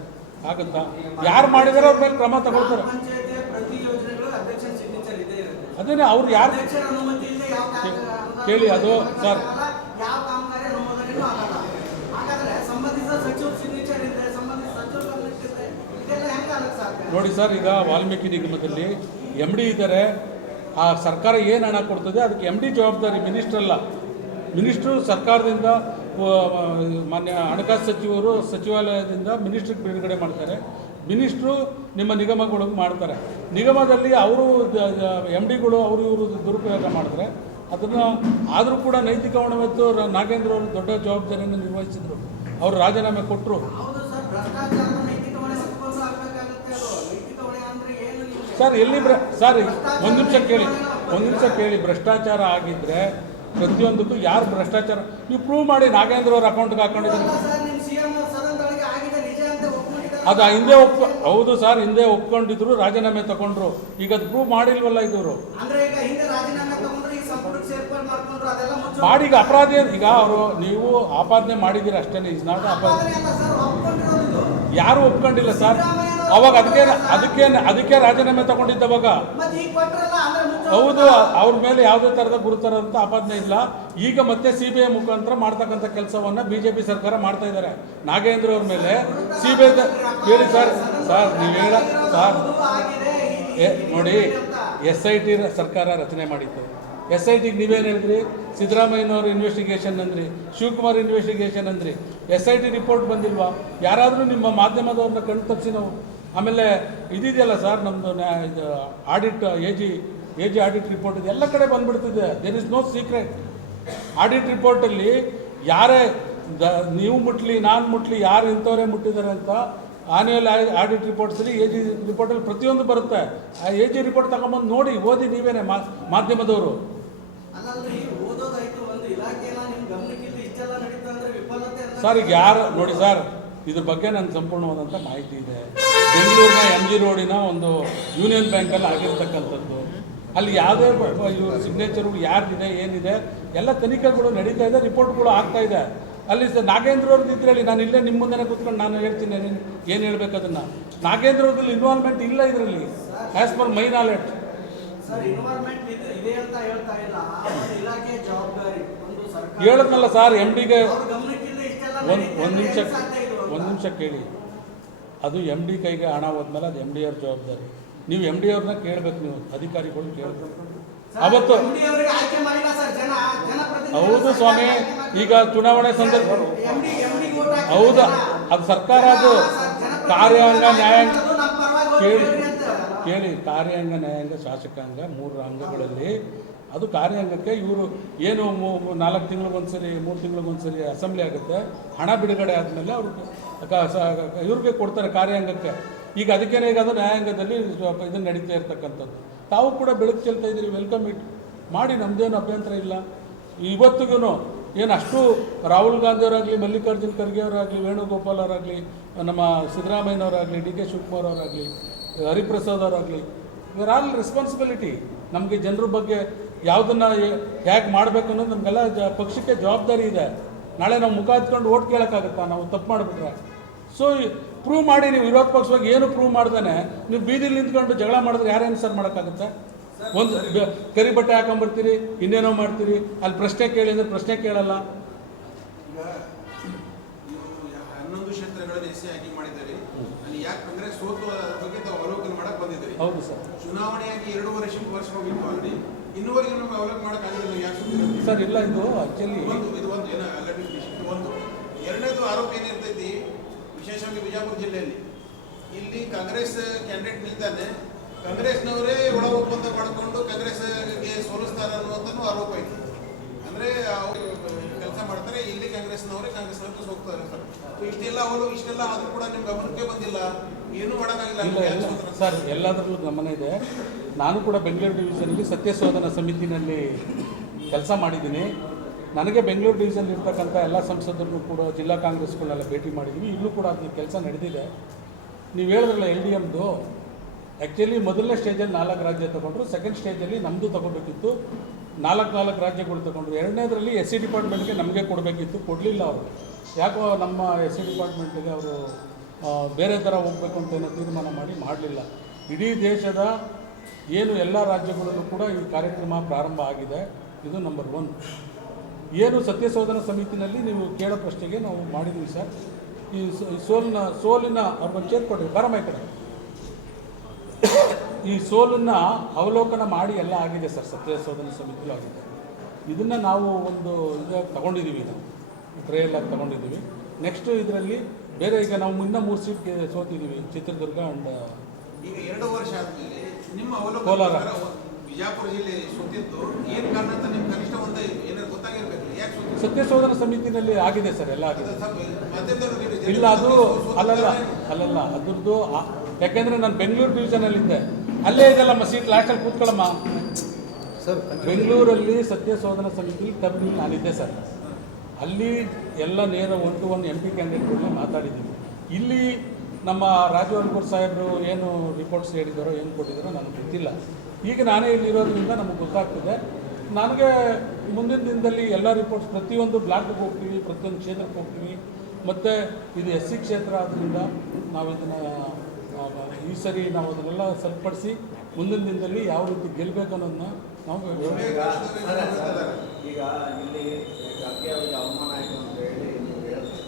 ಆಗುತ್ತಾ? ಯಾರು ಮಾಡಿದಾರೆ ಅವ್ರ ಮೇಲೆ ಕ್ರಮ ತಗೊಳ್ತಾರೆ. ಅದೇನೇ ಅವ್ರು ಯಾರು ಕೇಳಿ ಅದು ಸರ್. ನೋಡಿ ಸರ್, ಈಗ ವಾಲ್ಮೀಕಿ ನಿಗಮದಲ್ಲಿ MD ಇದ್ದಾರೆ. ಆ ಸರ್ಕಾರ ಏನು ಹಣ ಕೊಡ್ತದೆ ಅದಕ್ಕೆ MD ಜವಾಬ್ದಾರಿ, ಮಿನಿಸ್ಟ್ರ್ ಅಲ್ಲ. ಮಿನಿಸ್ಟ್ರು ಸರ್ಕಾರದಿಂದ ಮಾನ್ಯ ಹಣಕಾಸು ಸಚಿವರು ಸಚಿವಾಲಯದಿಂದ ಮಿನಿಸ್ಟ್ರಿಗೆ ಬಿಡುಗಡೆ ಮಾಡ್ತಾರೆ. ಮಿನಿಸ್ಟ್ರು ನಿಮ್ಮ ನಿಗಮಗಳಿಗೆ ಮಾಡ್ತಾರೆ. ನಿಗಮದಲ್ಲಿ ಅವರು MDಗಳು ಅವರು ಇವರು ದುರುಪಯೋಗ ಮಾಡಿದ್ರೆ ಅದನ್ನು ಆದರೂ ಕೂಡ ನೈತಿಕ ಹೊಣೆಹೊತ್ತು ನಾಗೇಂದ್ರ ಅವರು ದೊಡ್ಡ ಜವಾಬ್ದಾರಿಯನ್ನು ನಿರ್ವಹಿಸಿದರು. ಅವರು ರಾಜೀನಾಮೆ ಕೊಟ್ಟರು. ಸರ್ ಎಲ್ಲಿ ಸರ್ ಒಂದು ನಿಮಿಷ ಕೇಳಿ ಭ್ರಷ್ಟಾಚಾರ ಆಗಿದ್ದರೆ ಪ್ರತಿಯೊಂದಕ್ಕೂ ಯಾರು ಭ್ರಷ್ಟಾಚಾರ ನೀವು ಪ್ರೂವ್ ಮಾಡಿ. ನಾಗೇಂದ್ರ ಅವ್ರ ಅಕೌಂಟ್ಗೆ ಹಾಕೊಂಡಿದ್ದಾರೆ. ಅದು ಹಿಂದೆ ಹೌದು ಸರ್, ಹಿಂದೆ ಒಪ್ಕೊಂಡಿದ್ರು, ರಾಜೀನಾಮೆ ತಗೊಂಡ್ರು. ಈಗ ಅದು ಪ್ರೂವ್ ಮಾಡಿಲ್ವಲ್ಲ ಇವರು ಮಾಡಿ. ಈಗ ಅಪರಾಧಿ ಈಗ ಅವರು ನೀವು ಆಪಾದನೆ ಮಾಡಿದ್ದೀರ ಅಷ್ಟೇ. ಇಸ್ ನಾಟ್ ಅಪರಾಧ. ಯಾರು ಒಪ್ಕೊಂಡಿಲ್ಲ ಸರ್. ಅವಾಗ ಅದಕ್ಕೆ ರಾಜೀನಾಮೆ ತಗೊಂಡಿದ್ದವಾಗ. ಹೌದು, ಅವ್ರ ಮೇಲೆ ಯಾವುದೇ ಥರದ ಗುರುತರಂತ ಆಪಾದನೆ ಇಲ್ಲ. ಈಗ ಮತ್ತೆ CBI ಮುಖಾಂತರ ಮಾಡ್ತಕ್ಕಂಥ ಕೆಲಸವನ್ನು BJP ಸರ್ಕಾರ ಮಾಡ್ತಾ ಇದ್ದಾರೆ. ನಾಗೇಂದ್ರ ಅವ್ರ ಮೇಲೆ CBI ಹೇಳಿ ಸರ್ ನೀವು ಹೇಳ ಸರ್ ನೋಡಿ, SIT ಸರ್ಕಾರ ರಚನೆ ಮಾಡಿತ್ತು. SITಗೆ ನೀವೇನು ಹೇಳಿದ್ರಿ? ಸಿದ್ದರಾಮಯ್ಯನವ್ರ ಇನ್ವೆಸ್ಟಿಗೇಷನ್ ಅಂದ್ರಿ, ಶಿವಕುಮಾರ್ ಇನ್ವೆಸ್ಟಿಗೇಷನ್ ಅಂದ್ರಿ. SIT ರಿಪೋರ್ಟ್ ಬಂದಿಲ್ವಾ? ಯಾರಾದರೂ ನಿಮ್ಮ ಮಾಧ್ಯಮದವ್ರನ್ನ ಕಣ್ಣು ತಪ್ಪಿಸಿ ನಾವು ಆಮೇಲೆ ಇದಿದೆಯಲ್ಲ ಸರ್, ನಮ್ಮದು ಇದು ಆಡಿಟ್ AG ಆಡಿಟ್ ರಿಪೋರ್ಟ್ ಇದೆ, ಎಲ್ಲ ಕಡೆ ಬಂದ್ಬಿಡ್ತಿದೆ. There is no secret. Audit ರಿಪೋರ್ಟಲ್ಲಿ ಯಾರೇ ನೀವು ಮುಟ್ಲಿ ನಾನು ಮುಟ್ಲಿ ಯಾರು ಇಂಥವರೇ ಮುಟ್ಟಿದ್ದಾರೆ ಅಂತ ಆನ್ಯುವಲ್ ಆಡಿಟ್ ರಿಪೋರ್ಟ್ಸಲ್ಲಿ AG ರಿಪೋರ್ಟಲ್ಲಿ ಪ್ರತಿಯೊಂದು ಬರುತ್ತೆ. ಆ AG ರಿಪೋರ್ಟ್ ತಗೊಂಬಂದು ನೋಡಿ, ಓದಿ ನೀವೇನೆ ಮಾಧ್ಯಮದವರು. ಸರ್ ಈಗ ಯಾರು ನೋಡಿ ಸರ್, ಇದ್ರ ಬಗ್ಗೆ ನನಗೆ ಸಂಪೂರ್ಣವಾದಂಥ ಮಾಹಿತಿ ಇದೆ. ಬೆಂಗಳೂರಿನ MG ರೋಡಿನ ಒಂದು ಯೂನಿಯನ್ ಬ್ಯಾಂಕಲ್ಲಿ ಆಗಿರ್ತಕ್ಕಂಥದ್ದು, ಅಲ್ಲಿ ಯಾವುದೇ ಇವ್ರ ಸಿಗ್ನೇಚರು ಯಾರ್ದಿದೆ ಏನಿದೆ ಎಲ್ಲ ತನಿಖೆಗಳು ನಡೀತಾ ಇದೆ, ರಿಪೋರ್ಟ್ಗಳು ಆಗ್ತಾ ಇದೆ. ಅಲ್ಲಿ ನಾಗೇಂದ್ರ ಅವ್ರದ್ದು ಇದ್ರೆ ಹೇಳಿ, ನಾನು ಇಲ್ಲೇ ನಿಮ್ಮ ಮುಂದೆ ಕೂತ್ಕೊಂಡು ನಾನು ಹೇಳ್ತೀನಿ ಏನು ಹೇಳ್ಬೇಕು ಅದನ್ನು. ನಾಗೇಂದ್ರ ಅವ್ರದ್ದು ಇನ್ವಾಲ್ವ್ಮೆಂಟ್ ಇಲ್ಲ ಇದರಲ್ಲಿ, ಆ್ಯಸ್ ಪರ್ ಮೈ ನಾಲೆಡ್ಜ್. ಹೇಳದ್ನಲ್ಲ ಸರ್, MDಗೆ ಒಂದು ನಿಮಿಷ ಕೇಳಿ. ಅದು MD ಕೈಗೆ ಹಣ ಹೋದ್ಮೇಲೆ ಅದು MD ಅವ್ರ ಜವಾಬ್ದಾರಿ. ನೀವು MD ಅವ್ರನ್ನ ಕೇಳಬೇಕು, ನೀವು ಅಧಿಕಾರಿಗಳು ಕೇಳಬೇಕು. ಅವತ್ತು ಹೌದು ಸ್ವಾಮಿ, ಈಗ ಚುನಾವಣೆ ಸಂದರ್ಭ ಹೌದಾ, ಅದು ಸರ್ಕಾರ, ಅದು ಕಾರ್ಯಾಂಗ ನ್ಯಾಯಾಂಗ ಕೇಳಿ ಕಾರ್ಯಾಂಗ ನ್ಯಾಯಾಂಗ ಶಾಸಕಾಂಗ 3 ಅಂಗಗಳಲ್ಲಿ ಅದು ಕಾರ್ಯಾಂಗಕ್ಕೆ ಇವರು ಏನು 4 ತಿಂಗಳಿಗೊಂದ್ಸರಿ 3 ತಿಂಗಳಿಗೊಂದ್ಸರಿ ಅಸೆಂಬ್ಲಿ ಆಗುತ್ತೆ. ಹಣ ಬಿಡುಗಡೆ ಆದಮೇಲೆ ಅವರು ಇವ್ರಿಗೆ ಕೊಡ್ತಾರೆ ಕಾರ್ಯಾಂಗಕ್ಕೆ. ಈಗ ಅದಕ್ಕೇನೆ ಈಗ ಅದು ನ್ಯಾಯಾಂಗದಲ್ಲಿ ಇದನ್ನು ನಡೀತಾ ಇರ್ತಕ್ಕಂಥದ್ದು. ತಾವು ಕೂಡ ಬೆಳಕು ಚೆಲ್ತಾ ಇದ್ದೀರಿ, ವೆಲ್ಕಮ್ ಇಟ್ ಮಾಡಿ, ನಮ್ಮದೇನು ಅಭ್ಯಂತರ ಇಲ್ಲ. ಇವತ್ತಿಗೂ ಏನು ಅಷ್ಟು ರಾಹುಲ್ ಗಾಂಧಿಯವರಾಗಲಿ, ಮಲ್ಲಿಕಾರ್ಜುನ್ ಖರ್ಗೆ ಅವರಾಗಲಿ, ವೇಣುಗೋಪಾಲ್ ಅವರಾಗಲಿ, ನಮ್ಮ ಸಿದ್ದರಾಮಯ್ಯನವರಾಗಲಿ, DK ಶಿವಕುಮಾರ್ ಅವರಾಗಲಿ, ಹರಿಪ್ರಸಾದ್ ಅವರಾಗಲಿ, ಇವರ್ ಆಲ್ ರೆಸ್ಪಾನ್ಸಿಬಿಲಿಟಿ. ನಮಗೆ ಜನರ ಬಗ್ಗೆ ಯಾವುದನ್ನು ಹೇಗೆ ಮಾಡಬೇಕು ಅನ್ನೋದು ನಮಗೆಲ್ಲ ಪಕ್ಷಕ್ಕೆ ಜವಾಬ್ದಾರಿ ಇದೆ. ನಾಳೆ ನಾವು ಮುಖ ಹಚ್ಕೊಂಡು ಓಟ್ ಕೇಳೋಕ್ಕಾಗುತ್ತಾ ನಾವು ತಪ್ಪು ಮಾಡಿಬಿಟ್ರೆ? ಸೊ ಪ್ರೂವ್ ಮಾಡಿ. ನೀವು ವಿರೋಧ ಪಕ್ಷವಾಗಿ ಏನು ಪ್ರೂವ್ ಮಾಡ್ದಾನೆ ನೀವು ಬೀದಿಲಿ ನಿಂತ್ಕೊಂಡು ಜಗಳ ಮಾಡಿದ್ರೆ ಯಾರೇನು ಸರ್ ಮಾಡೋಕ್ಕಾಗುತ್ತೆ? ಒಂದು ಕರಿ ಬಟ್ಟೆ ಹಾಕೊಂಬರ್ತೀರಿ, ಇನ್ನೇನೋ ಮಾಡ್ತೀರಿ, ಅಲ್ಲಿ ಪ್ರಶ್ನೆ ಕೇಳಿ ಅಂದರೆ ಪ್ರಶ್ನೆ ಕೇಳಲ್ಲ. ಈಗ 11 ಕ್ಷೇತ್ರಗಳಲ್ಲಿ SC ಆಗಿ ಮಾಡಿದ್ದಾರೆ. ಅಲ್ಲಿ ಯಾಕೆ ಕಾಂಗ್ರೆಸ್ ಸೋತು ಅದರ ಬಗ್ಗೆ ತಾವು ಅವಲೋಕನ ಮಾಡಕ್ಕೆ ಬಂದಿದ್ದೀರಿ. ಹೌದು ಸರ್. ಚುನಾವಣೆಯಾಗಿ 2 ವರ್ಷ ಹೋಗಿತ್ತು ಆಲ್ರೆಡಿ. ಇನ್ನೂವರೆಗೆ ನಮ್ಗೆ ಅವಲೋಕನ ಮಾಡೋಕ್ಕಾಗಿಲ್ಲ. ಯಾಕೆ ಸುತ್ತಿರುತ್ತೆ ಸರ್? ಇಲ್ಲ, ಇದು ಆ್ಯಕ್ಚುಲಿ ಇದು ಒಂದು ಏನೋ ಒಂದು. ಎರಡನೇದು ಆರೋಪ ಏನಿರ್ತೈತಿ, ವಿಶೇಷವಾಗಿ ಬಿಜಾಪುರ ಜಿಲ್ಲೆಯಲ್ಲಿ ಇಲ್ಲಿ ಕಾಂಗ್ರೆಸ್ ಕ್ಯಾಂಡಿಡೇಟ್ ನಿಲ್ತಾನೆ, ಕಾಂಗ್ರೆಸ್ನವರೇ ಒಳ ಒಪ್ಪಂದ ಮಾಡಿಕೊಂಡು ಕಾಂಗ್ರೆಸ್ಗೆ ಸೋಲಿಸ್ತಾರೆ ಅನ್ನುವಂಥದ್ದು ಆರೋಪ ಐತಿ. ಅಂದರೆ ಅವರು ಕೆಲಸ ಮಾಡ್ತಾರೆ, ಇಲ್ಲಿ ಕಾಂಗ್ರೆಸ್ನವರೇ ಹೋಗ್ತಾರೆ ಸರ್. ಇಷ್ಟೆಲ್ಲ ಆದರೂ ಕೂಡ ನಿಮ್ಮ ಗಮನಕ್ಕೆ ಬಂದಿಲ್ಲ, ಏನೂ ಮಾಡೋಕ್ಕಾಗಿಲ್ಲ ಸರ್. ಎಲ್ಲದರಲ್ಲೂ ಗಮನ ಇದೆ. ನಾನು ಕೂಡ ಬೆಂಗಳೂರು ಡಿವಿಷನಲ್ಲಿ ಸತ್ಯಶೋಧನಾ ಸಮಿತಿನಲ್ಲಿ ಕೆಲಸ ಮಾಡಿದ್ದೀನಿ. ನನಗೆ ಬೆಂಗಳೂರು ಡಿವಿಷನ್ ಇರ್ತಕ್ಕಂಥ ಎಲ್ಲ ಸಂಸದರನ್ನು ಕೂಡ ಜಿಲ್ಲಾ ಕಾಂಗ್ರೆಸ್ಗಳನ್ನೆಲ್ಲ ಭೇಟಿ ಮಾಡಿದ್ವಿ. ಇಲ್ಲೂ ಕೂಡ ಅದು ಕೆಲಸ ನಡೆದಿದೆ. ನೀವು ಹೇಳಿದ್ರಲ್ಲ LDMದು, ಆ್ಯಕ್ಚುಲಿ ಮೊದಲನೇ ಸ್ಟೇಜಲ್ಲಿ 4 ರಾಜ್ಯ ತೊಗೊಂಡ್ರು, ಸೆಕೆಂಡ್ ಸ್ಟೇಜಲ್ಲಿ ನಮ್ಮದು ತೊಗೋಬೇಕಿತ್ತು. 4 ರಾಜ್ಯಗಳು ತೊಗೊಂಡ್ರು. ಎರಡನೇದರಲ್ಲಿ SC ಡಿಪಾರ್ಟ್ಮೆಂಟ್ಗೆ ನಮಗೆ ಕೊಡಬೇಕಿತ್ತು, ಕೊಡಲಿಲ್ಲ ಅವರು. ಯಾಕೋ ನಮ್ಮ SC ಡಿಪಾರ್ಟ್ಮೆಂಟಿಗೆ ಅವರು ಬೇರೆ ಥರ ಹೋಗಬೇಕು ಅಂತ ಏನೋ ತೀರ್ಮಾನ ಮಾಡಲಿಲ್ಲ. ಇಡೀ ದೇಶದ ಏನು ಎಲ್ಲ ರಾಜ್ಯಗಳಲ್ಲೂ ಕೂಡ ಈ ಕಾರ್ಯಕ್ರಮ ಪ್ರಾರಂಭ ಆಗಿದೆ. ಇದು ನಂಬರ್ 1. ಏನು ಸತ್ಯಶೋಧನಾ ಸಮಿತಿನಲ್ಲಿ ನೀವು ಕೇಳೋ ಪ್ರಶ್ನೆಗೆ ನಾವು ಮಾಡಿದ್ವಿ ಸರ್. ಈ ಸೋಲಿನ ಅವ್ರಿಗೊಂದು ಚೇರ್ ಕೊಡ್ರಿ, ಬರಮ್ಮ ಈ ಕಡೆ. ಈ ಸೋಲನ್ನು ಅವಲೋಕನ ಮಾಡಿ ಎಲ್ಲ ಆಗಿದೆ ಸರ್, ಸತ್ಯಶೋಧನಾ ಸಮಿತಿಲೂ ಆಗಿದೆ. ಇದನ್ನು ನಾವು ಒಂದು ಇದಾಗಿ ತಗೊಂಡಿದ್ದೀವಿ, ನಾವು ಟ್ರಯಲಾಗಿ ತಗೊಂಡಿದ್ದೀವಿ. ನೆಕ್ಸ್ಟು ಇದರಲ್ಲಿ ಬೇರೆ ಈಗ ನಾವು ಇನ್ನೂ 3 ಸೀಟ್ಗೆ ಸೋತಿದ್ದೀವಿ, ಚಿತ್ರದುರ್ಗ ಆ್ಯಂಡ್ ಈಗ 2 ವರ್ಷ ಆದಮೇಲೆ ನಿಮ್ಮ ಕೋಲಾರ. ಬಿಜಾಪುರ ಜಿಲ್ಲೆ ಸೋತಿದ್ದು ಏನು ಕಾರಣ ಅಂತ ನಿಮ್ಗೆ ಕನಿಷ್ಠ ಒಂದು ಏನಾದ್ರು ಗೊತ್ತಾಗಿರ್ಬೇಕು. ಯಾಕೆ ಸೋತಿದ್ದು? ಸತ್ಯಶೋಧನಾ ಸಮಿತಿನಲ್ಲಿ ಆಗಿದೆ ಸರ್, ಎಲ್ಲ ಆಗಿದೆ. ಇಲ್ಲ ಅದು ಅಲ್ಲಲ್ಲ ಅದ್ರದ್ದು ಯಾಕೆಂದರೆ ನಾನು ಬೆಂಗಳೂರು ಡಿವಿಷನಲ್ಲಿದ್ದೆ, ಅಲ್ಲೇ ಇದೆಲ್ಲಮ್ಮ ಸೀಟ್ ಲಾಸ್ಟಲ್ಲಿ ಕೂತ್ಕೊಳ್ಳಮ್ಮ ಸರ್. ಬೆಂಗಳೂರಲ್ಲಿ ಸತ್ಯಶೋಧನಾ ಸಮಿತಿ ಟರ್ಮಿನಲ್ಲಿ ನಾನಿದ್ದೆ ಸರ್. ಅಲ್ಲಿ ಎಲ್ಲ ನೇರ 1-to-1 MP ಕ್ಯಾಂಡಿಡೇಟ್ಗಳನ್ನ ಮಾತಾಡಿದ್ದೀವಿ. ಇಲ್ಲಿ ನಮ್ಮ ರಾಜವರ್ಗೂರ್ ಸಾಹೇಬರು ಏನು ರಿಪೋರ್ಟ್ಸ್ ಹೇಳಿದಾರೋ ಏನು ಕೊಟ್ಟಿದ್ದಾರೋ ನನಗೆ ಗೊತ್ತಿಲ್ಲ. ಈಗ ನಾನೇ ಇಲ್ಲಿರೋದ್ರಿಂದ ನಮಗೆ ಗೊತ್ತಾಗ್ತಿದೆ. ನನಗೆ ಮುಂದಿನ ದಿನದಲ್ಲಿ ಎಲ್ಲ ರಿಪೋರ್ಟ್ಸ್ ಪ್ರತಿಯೊಂದು ಬ್ಲಾಕ್ಗೆ ಹೋಗ್ತೀವಿ, ಪ್ರತಿಯೊಂದು ಕ್ಷೇತ್ರಕ್ಕೆ ಹೋಗ್ತೀವಿ. ಮತ್ತು ಇದು SC ಕ್ಷೇತ್ರ ಆದ್ದರಿಂದ ನಾವು ಇದನ್ನು ಈ ಸರಿ ನಾವು ಅದನ್ನೆಲ್ಲ ಸರಿಪಡಿಸಿ ಮುಂದಿನ ದಿನದಲ್ಲಿ ಯಾವ ರೀತಿ ಗೆಲ್ಲಬೇಕು ಅನ್ನೋದನ್ನ ನಾವು ಈಗ ಇಲ್ಲಿ ಖರ್ಗೆ ಅವರಿಗೆ ಅವಮಾನ ಆಯಿತು ಅಂತ ಹೇಳಿ ನೀವು ಹೇಳಿದ್ರಿ.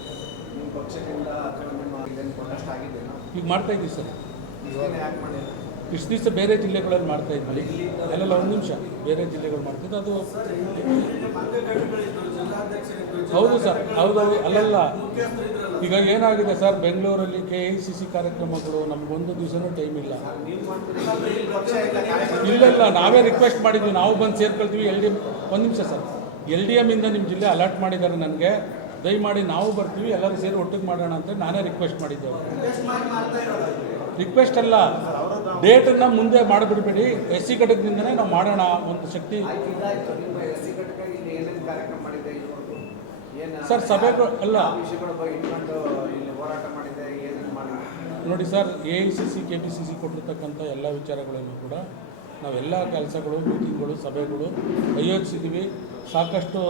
ನಿಮ್ಮ ಪಕ್ಷದಿಂದ ಅಥವಾ ನಿಮ್ಮ ಇದನ್ನು ಪ್ರೊಟೆಸ್ಟ್ ಆಗಿದೆಯಾ? ಈಗ ಮಾಡ್ತಾ ಇದ್ದೀವಿ ಸರ್. ಇದನ್ನು ಯಾಕೆ ಮಾಡಿಲ್ಲ? ಇಷ್ಟು ದಿವಸ ಬೇರೆ ಜಿಲ್ಲೆಗಳಲ್ಲಿ ಮಾಡ್ತಾ ಇದ್ವಿ, ಅಲ್ಲೆಲ್ಲ ಒಂದು ನಿಮಿಷ ಬೇರೆ ಜಿಲ್ಲೆಗಳು ಮಾಡ್ತಿದ್ದು ಅದು ಹೌದು ಸರ್, ಹೌದು ಅಲ್ಲಲ್ಲ. ಈಗ ಏನಾಗಿದೆ ಸರ್, ಬೆಂಗಳೂರಲ್ಲಿ KICC ಕಾರ್ಯಕ್ರಮಗಳು ನಮಗೊಂದು ದಿವಸನೂ ಟೈಮ್ ಇಲ್ಲ. ಇಲ್ಲ ನಾವೇ ರಿಕ್ವೆಸ್ಟ್ ಮಾಡಿದ್ವಿ, ನಾವು ಬಂದು ಸೇರ್ಕೊಳ್ತೀವಿ. LDM ಒಂದು ನಿಮಿಷ ಸರ್, LDM ಇಂದ ನಿಮ್ಮ ಜಿಲ್ಲೆ ಅಲರ್ಟ್ ಮಾಡಿದ್ದಾರೆ ನನಗೆ, ದಯಮಾಡಿ ನಾವು ಬರ್ತೀವಿ ಎಲ್ಲರೂ ಸೇರಿ ಒಟ್ಟಿಗೆ ಮಾಡೋಣ ಅಂತ ನಾನೇ ರಿಕ್ವೆಸ್ಟ್ ಮಾಡಿದ್ದೆ. ರಿಕ್ವೆಸ್ಟ್ ಅಲ್ಲ, ಡೇಟನ್ನು ಮುಂದೆ ಮಾಡಿಬಿಡ್ಬೇಡಿ, SC ಘಟಕದಿಂದನೇ ನಾವು ಮಾಡೋಣ ಒಂದು ಶಕ್ತಿ. ಸರ್ ಸಭೆಗಳು ಅಲ್ಲ ನೋಡಿ ಸರ್, AICC KPCC ಕೊಟ್ಟಿರ್ತಕ್ಕಂಥ ಎಲ್ಲ ವಿಚಾರಗಳನ್ನು ಕೂಡ ನಾವೆಲ್ಲ ಕೆಲಸಗಳು, ಮೀಟಿಂಗ್ಗಳು, ಸಭೆಗಳು ಆಯೋಜಿಸಿದ್ದೀವಿ. ಸಾಕಷ್ಟು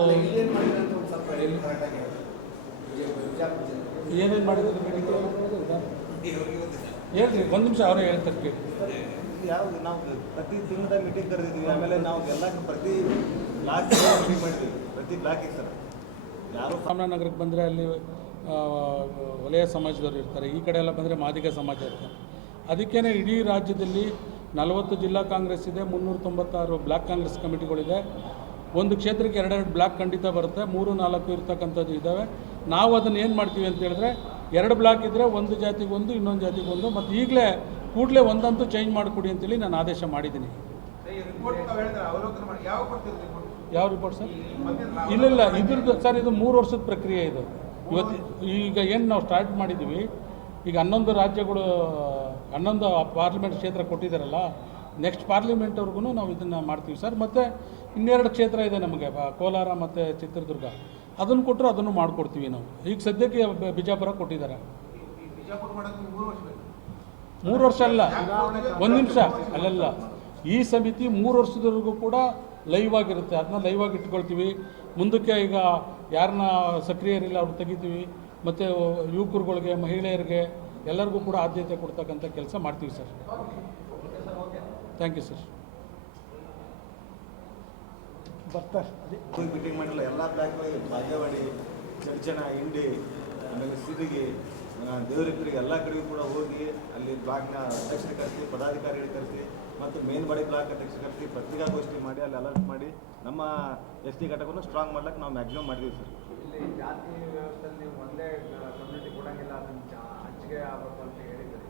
ಏನೇನು ಮಾಡಿದ್ರು ಮೀಟಿಂಗ್ಗಳು ಹೇಳ್ರಿ, ಒಂದು ನಿಮಿಷ ಅವರೇ ಹೇಳ್ತಾರೆ ಕೇಳಿ. ಯಾವುದು ನಾವು ಪ್ರತಿ ತಿಂಗಳ ಮೀಟಿಂಗ್ ಕರೆದಿದ್ದೀವಿ. ಆಮೇಲೆ ನಾವು ಎಲ್ಲ ಪ್ರತಿ ಬ್ಲಾಕ್ ಮೀಟಿಂಗ್ ಮಾಡಿದ್ದೀವಿ, ಪ್ರತಿ ಬ್ಲಾಕಿಗೆ ಸರ್. ಯಾರು ರಾಮನಗರಕ್ಕೆ ಬಂದರೆ ಅಲ್ಲಿ ವಲಯ ಸಮಾಜದವರು ಇರ್ತಾರೆ, ಈ ಕಡೆ ಎಲ್ಲ ಬಂದರೆ ಮಾದಿಗ ಸಮಾಜ ಇರ್ತಾರೆ. ಅದಕ್ಕೇ ಇಡೀ ರಾಜ್ಯದಲ್ಲಿ 40 ಜಿಲ್ಲಾ ಕಾಂಗ್ರೆಸ್ ಇದೆ, 396 ಬ್ಲಾಕ್ ಕಾಂಗ್ರೆಸ್ ಕಮಿಟಿಗಳಿದೆ. ಒಂದು ಕ್ಷೇತ್ರಕ್ಕೆ 2 ಬ್ಲಾಕ್ ಖಂಡಿತ ಬರುತ್ತೆ, 3-4 ಇರ್ತಕ್ಕಂಥದ್ದು ಇದ್ದಾವೆ. ನಾವು ಅದನ್ನು ಏನು ಮಾಡ್ತೀವಿ ಅಂತ ಹೇಳಿದ್ರೆ, 2 ಬ್ಲಾಕ್ ಇದ್ದರೆ ಒಂದು ಜಾತಿಗೆ ಒಂದು, ಇನ್ನೊಂದು ಜಾತಿಗೆ ಒಂದು, ಮತ್ತು ಈಗಲೇ ಕೂಡಲೇ ಒಂದಂತೂ ಚೇಂಜ್ ಮಾಡಿಕೊಡಿ ಅಂತೇಳಿ ನಾನು ಆದೇಶ ಮಾಡಿದ್ದೀನಿ. ಯಾವ ರಿಪೋರ್ಟ್ ಸರ್? ಇಲ್ಲ ಇದ್ರದ್ದು ಸರ್, ಇದು 3 ವರ್ಷದ ಪ್ರಕ್ರಿಯೆ. ಇದು ಇವತ್ತು ಈಗ ಏನು ನಾವು ಸ್ಟಾರ್ಟ್ ಮಾಡಿದ್ದೀವಿ, ಈಗ 11 ರಾಜ್ಯಗಳು 11 ಪಾರ್ಲಿಮೆಂಟ್ ಕ್ಷೇತ್ರ ಕೊಟ್ಟಿದ್ದಾರಲ್ಲ, ನೆಕ್ಸ್ಟ್ ಪಾರ್ಲಿಮೆಂಟ್ವರೆಗೂ ನಾವು ಇದನ್ನು ಮಾಡ್ತೀವಿ ಸರ್. ಮತ್ತು 2 ಕ್ಷೇತ್ರ ಇದೆ ನಮಗೆ, ಕೋಲಾರ ಮತ್ತು ಚಿತ್ರದುರ್ಗ, ಅದನ್ನು ಕೊಟ್ಟರು ಅದನ್ನು ಮಾಡಿಕೊಡ್ತೀವಿ ನಾವು. ಈಗ ಸದ್ಯಕ್ಕೆ ಬಿಜಾಪುರ ಕೊಟ್ಟಿದ್ದಾರೆ. 3 ವರ್ಷ ಅಲ್ಲ, ಒಂದು ನಿಮಿಷ ಅಲ್ಲಲ್ಲ, ಈ ಸಮಿತಿ 3 ವರ್ಷದವರೆಗೂ ಕೂಡ ಲೈವ್ ಆಗಿರುತ್ತೆ. ಅದನ್ನ ಲೈವ್ ಆಗಿ ಇಟ್ಕೊಳ್ತೀವಿ. ಮುಂದಕ್ಕೆ ಈಗ ಯಾರನ್ನ ಸಕ್ರಿಯರಿಲ್ಲ ಅವ್ರು ತೆಗಿತೀವಿ, ಮತ್ತು ಯುವಕರುಗಳಿಗೆ, ಮಹಿಳೆಯರಿಗೆ ಎಲ್ಲರಿಗೂ ಕೂಡ ಆದ್ಯತೆ ಕೊಡ್ತಕ್ಕಂಥ ಕೆಲಸ ಮಾಡ್ತೀವಿ ಸರ್. Thank you sir. ಬರ್ತಾರೆ ಮೀಟಿಂಗ್ ಮಾಡಿಲ್ಲ. ಎಲ್ಲ ಬ್ಲಾಕ್ಗಳಿಗೆ ಭಾಗ್ಯವಾಡಿ, ಚರ್ಚಣ, ಇಂಡಿ, ಆಮೇಲೆ ಸಿರಿಗಿ, ದೇವರಿಬ್ಬರಿಗೆ ಎಲ್ಲ ಕಡೆಗೂ ಕೂಡ ಹೋಗಿ ಅಲ್ಲಿ ಬ್ಲಾಕ್ನ ಅಧ್ಯಕ್ಷರ ಕರೆಸಿ, ಪದಾಧಿಕಾರಿಗಳಿಗೆ ಕರೆಸಿ, ಮತ್ತು ಮೇನ್ಬಾಡಿ ಬ್ಲಾಕ್ ಅಧ್ಯಕ್ಷರ ಕರೆಸಿ ಪತ್ರಿಕಾಗೋಷ್ಠಿ ಮಾಡಿ ಅಲ್ಲಿ ಅಲರ್ಟ್ ಮಾಡಿ ನಮ್ಮ ST ಘಟಕವನ್ನು ಸ್ಟ್ರಾಂಗ್ ಮಾಡ್ಲಿಕ್ಕೆ ನಾವು ಮ್ಯಾಕ್ಸಿಮಮ್ ಮಾಡಿದ್ದೀವಿ ಸರ್. ಇಲ್ಲಿ ಜಾತಿ ವ್ಯವಸ್ಥೆಯಲ್ಲಿ ನೀವು ಒಂದೇ ಕಮ್ಯುನಿಟಿ ಕೊಡೋಂಗಿಲ್ಲ, ಅದನ್ನು ಹಂಚಿಕೆ ಆಗಬೇಕು ಅಂತ ಹೇಳಿದ್ರಿ.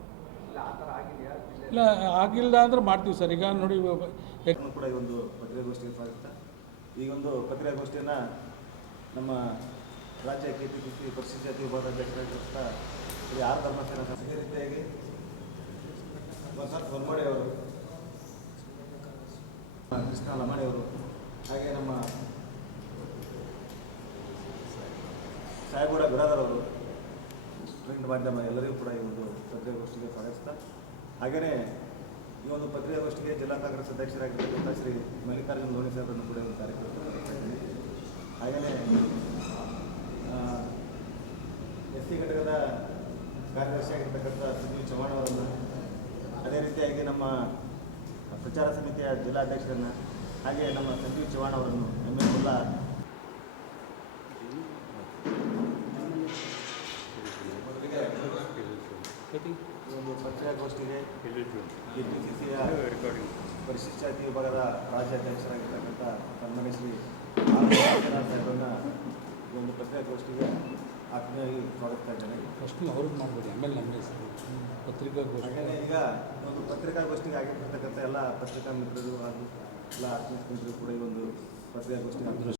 ಇಲ್ಲ ಆ ಥರ ಆಗಿದೆಯಾ? ಇಲ್ಲ ಆಗಿಲ್ಲ ಅಂದ್ರೆ ಮಾಡ್ತೀವಿ ಸರ್. ಈಗ ನೋಡಿ ಕೂಡ ಈ ಒಂದು ಪತ್ರಿಕಾಗೋಷ್ಠಿಗೆ ಸ್ವಾಗತ. ಈ ಒಂದು ಪತ್ರಿಕಾಗೋಷ್ಠಿಯನ್ನು ನಮ್ಮ ರಾಜ್ಯ KPCC ಪರಿಶಿಷ್ಟ ಜಾತಿ ವಿಭಾಗದ ಅಧ್ಯಕ್ಷರಾಗಿರುವಂಥ ಶ್ರೀ R ಧರ್ಮಸ್ಥಳ ಅದೇ ರೀತಿಯಾಗಿ ಸರ್ ಹೊನ್ಮಡಿ ಅವರು, ಕೃಷ್ಣ ಲಮಾಣಿ ಅವರು, ಹಾಗೆ ನಮ್ಮ ಸಾಹೇಬಗೌಡ ಬಿರಾದರ್ ಅವರು, ಪ್ರಿಂಟ್ ಮಾಧ್ಯಮ ಎಲ್ಲರಿಗೂ ಕೂಡ ಈ ಒಂದು ಪತ್ರಿಕಾಗೋಷ್ಠಿಗೆ ಸ್ವಾಗತಿಸ್ತಾ, ಹಾಗೆಯೇ ಈ ಒಂದು ಪತ್ರಿಕಾಗೋಷ್ಠಿಗೆ ಜಿಲ್ಲಾ ಕಾಂಗ್ರೆಸ್ ಅಧ್ಯಕ್ಷರಾಗಿರ್ತಕ್ಕಂಥ ಶ್ರೀ ಮಲ್ಲಿಕಾರ್ಜುನ ಲೋಣಿ ಸಾಹೇಬರನ್ನು ಕೂಡ ಒಂದು ಕಾರ್ಯಕ್ರಮ. ಹಾಗೆಯೇ SC ಘಟಕದ ಕಾರ್ಯದರ್ಶಿಯಾಗಿರ್ತಕ್ಕಂಥ ಸಂಜೀವ್ ಚವ್ಹಾಣ್ ಅವರನ್ನು, ಅದೇ ರೀತಿಯಾಗಿ ನಮ್ಮ ಪ್ರಚಾರ ಸಮಿತಿಯ ಜಿಲ್ಲಾಧ್ಯಕ್ಷರನ್ನು, ಹಾಗೆ ನಮ್ಮ ಸಂಜೀವ್ ಚವ್ಹಾಣ್ ಅವರನ್ನು, ML ಮುಲ್ಲಾ, ಈ ಒಂದು ಪತ್ರಿಕಾಗೋಷ್ಠಿಗೆ KPCCಯ ಪರಿಶಿಷ್ಟ ಜಾತಿ ವಿಭಾಗದ ರಾಜ್ಯಾಧ್ಯಕ್ಷರಾಗಿರ್ತಕ್ಕಂಥ ಸನ್ಮಾನ್ಯ ಶ್ರೀ ಸಾಹೇಬರನ್ನ ಈ ಒಂದು ಪತ್ರಿಕಾಗೋಷ್ಠಿಗೆ ಆತ್ಮೀಯವಾಗಿ ಸ್ವಾಗತ ಇದ್ದೇನೆ. ಫಸ್ಟ್ ಅವ್ರಿಗೆ ಮಾಡ್ಬೋದು, ಆಮೇಲೆ ನಮ್ಮ ಹೆಸರು ಪತ್ರಿಕಾಗೋಷ್ಠಿ. ಹಾಗೆಯೇ ಈಗ ಒಂದು ಪತ್ರಿಕಾಗೋಷ್ಠಿಗೆ ಆಗಿರ್ತಕ್ಕಂಥ ಎಲ್ಲ ಪತ್ರಿಕಾ ಮಿತ್ರರು ಹಾಗೂ ಎಲ್ಲ ಆತ್ಮೀಯ ಸ್ನೇಹಿತರು ಕೂಡ ಈ ಒಂದು ಪತ್ರಿಕಾಗೋಷ್ಠಿಗೆ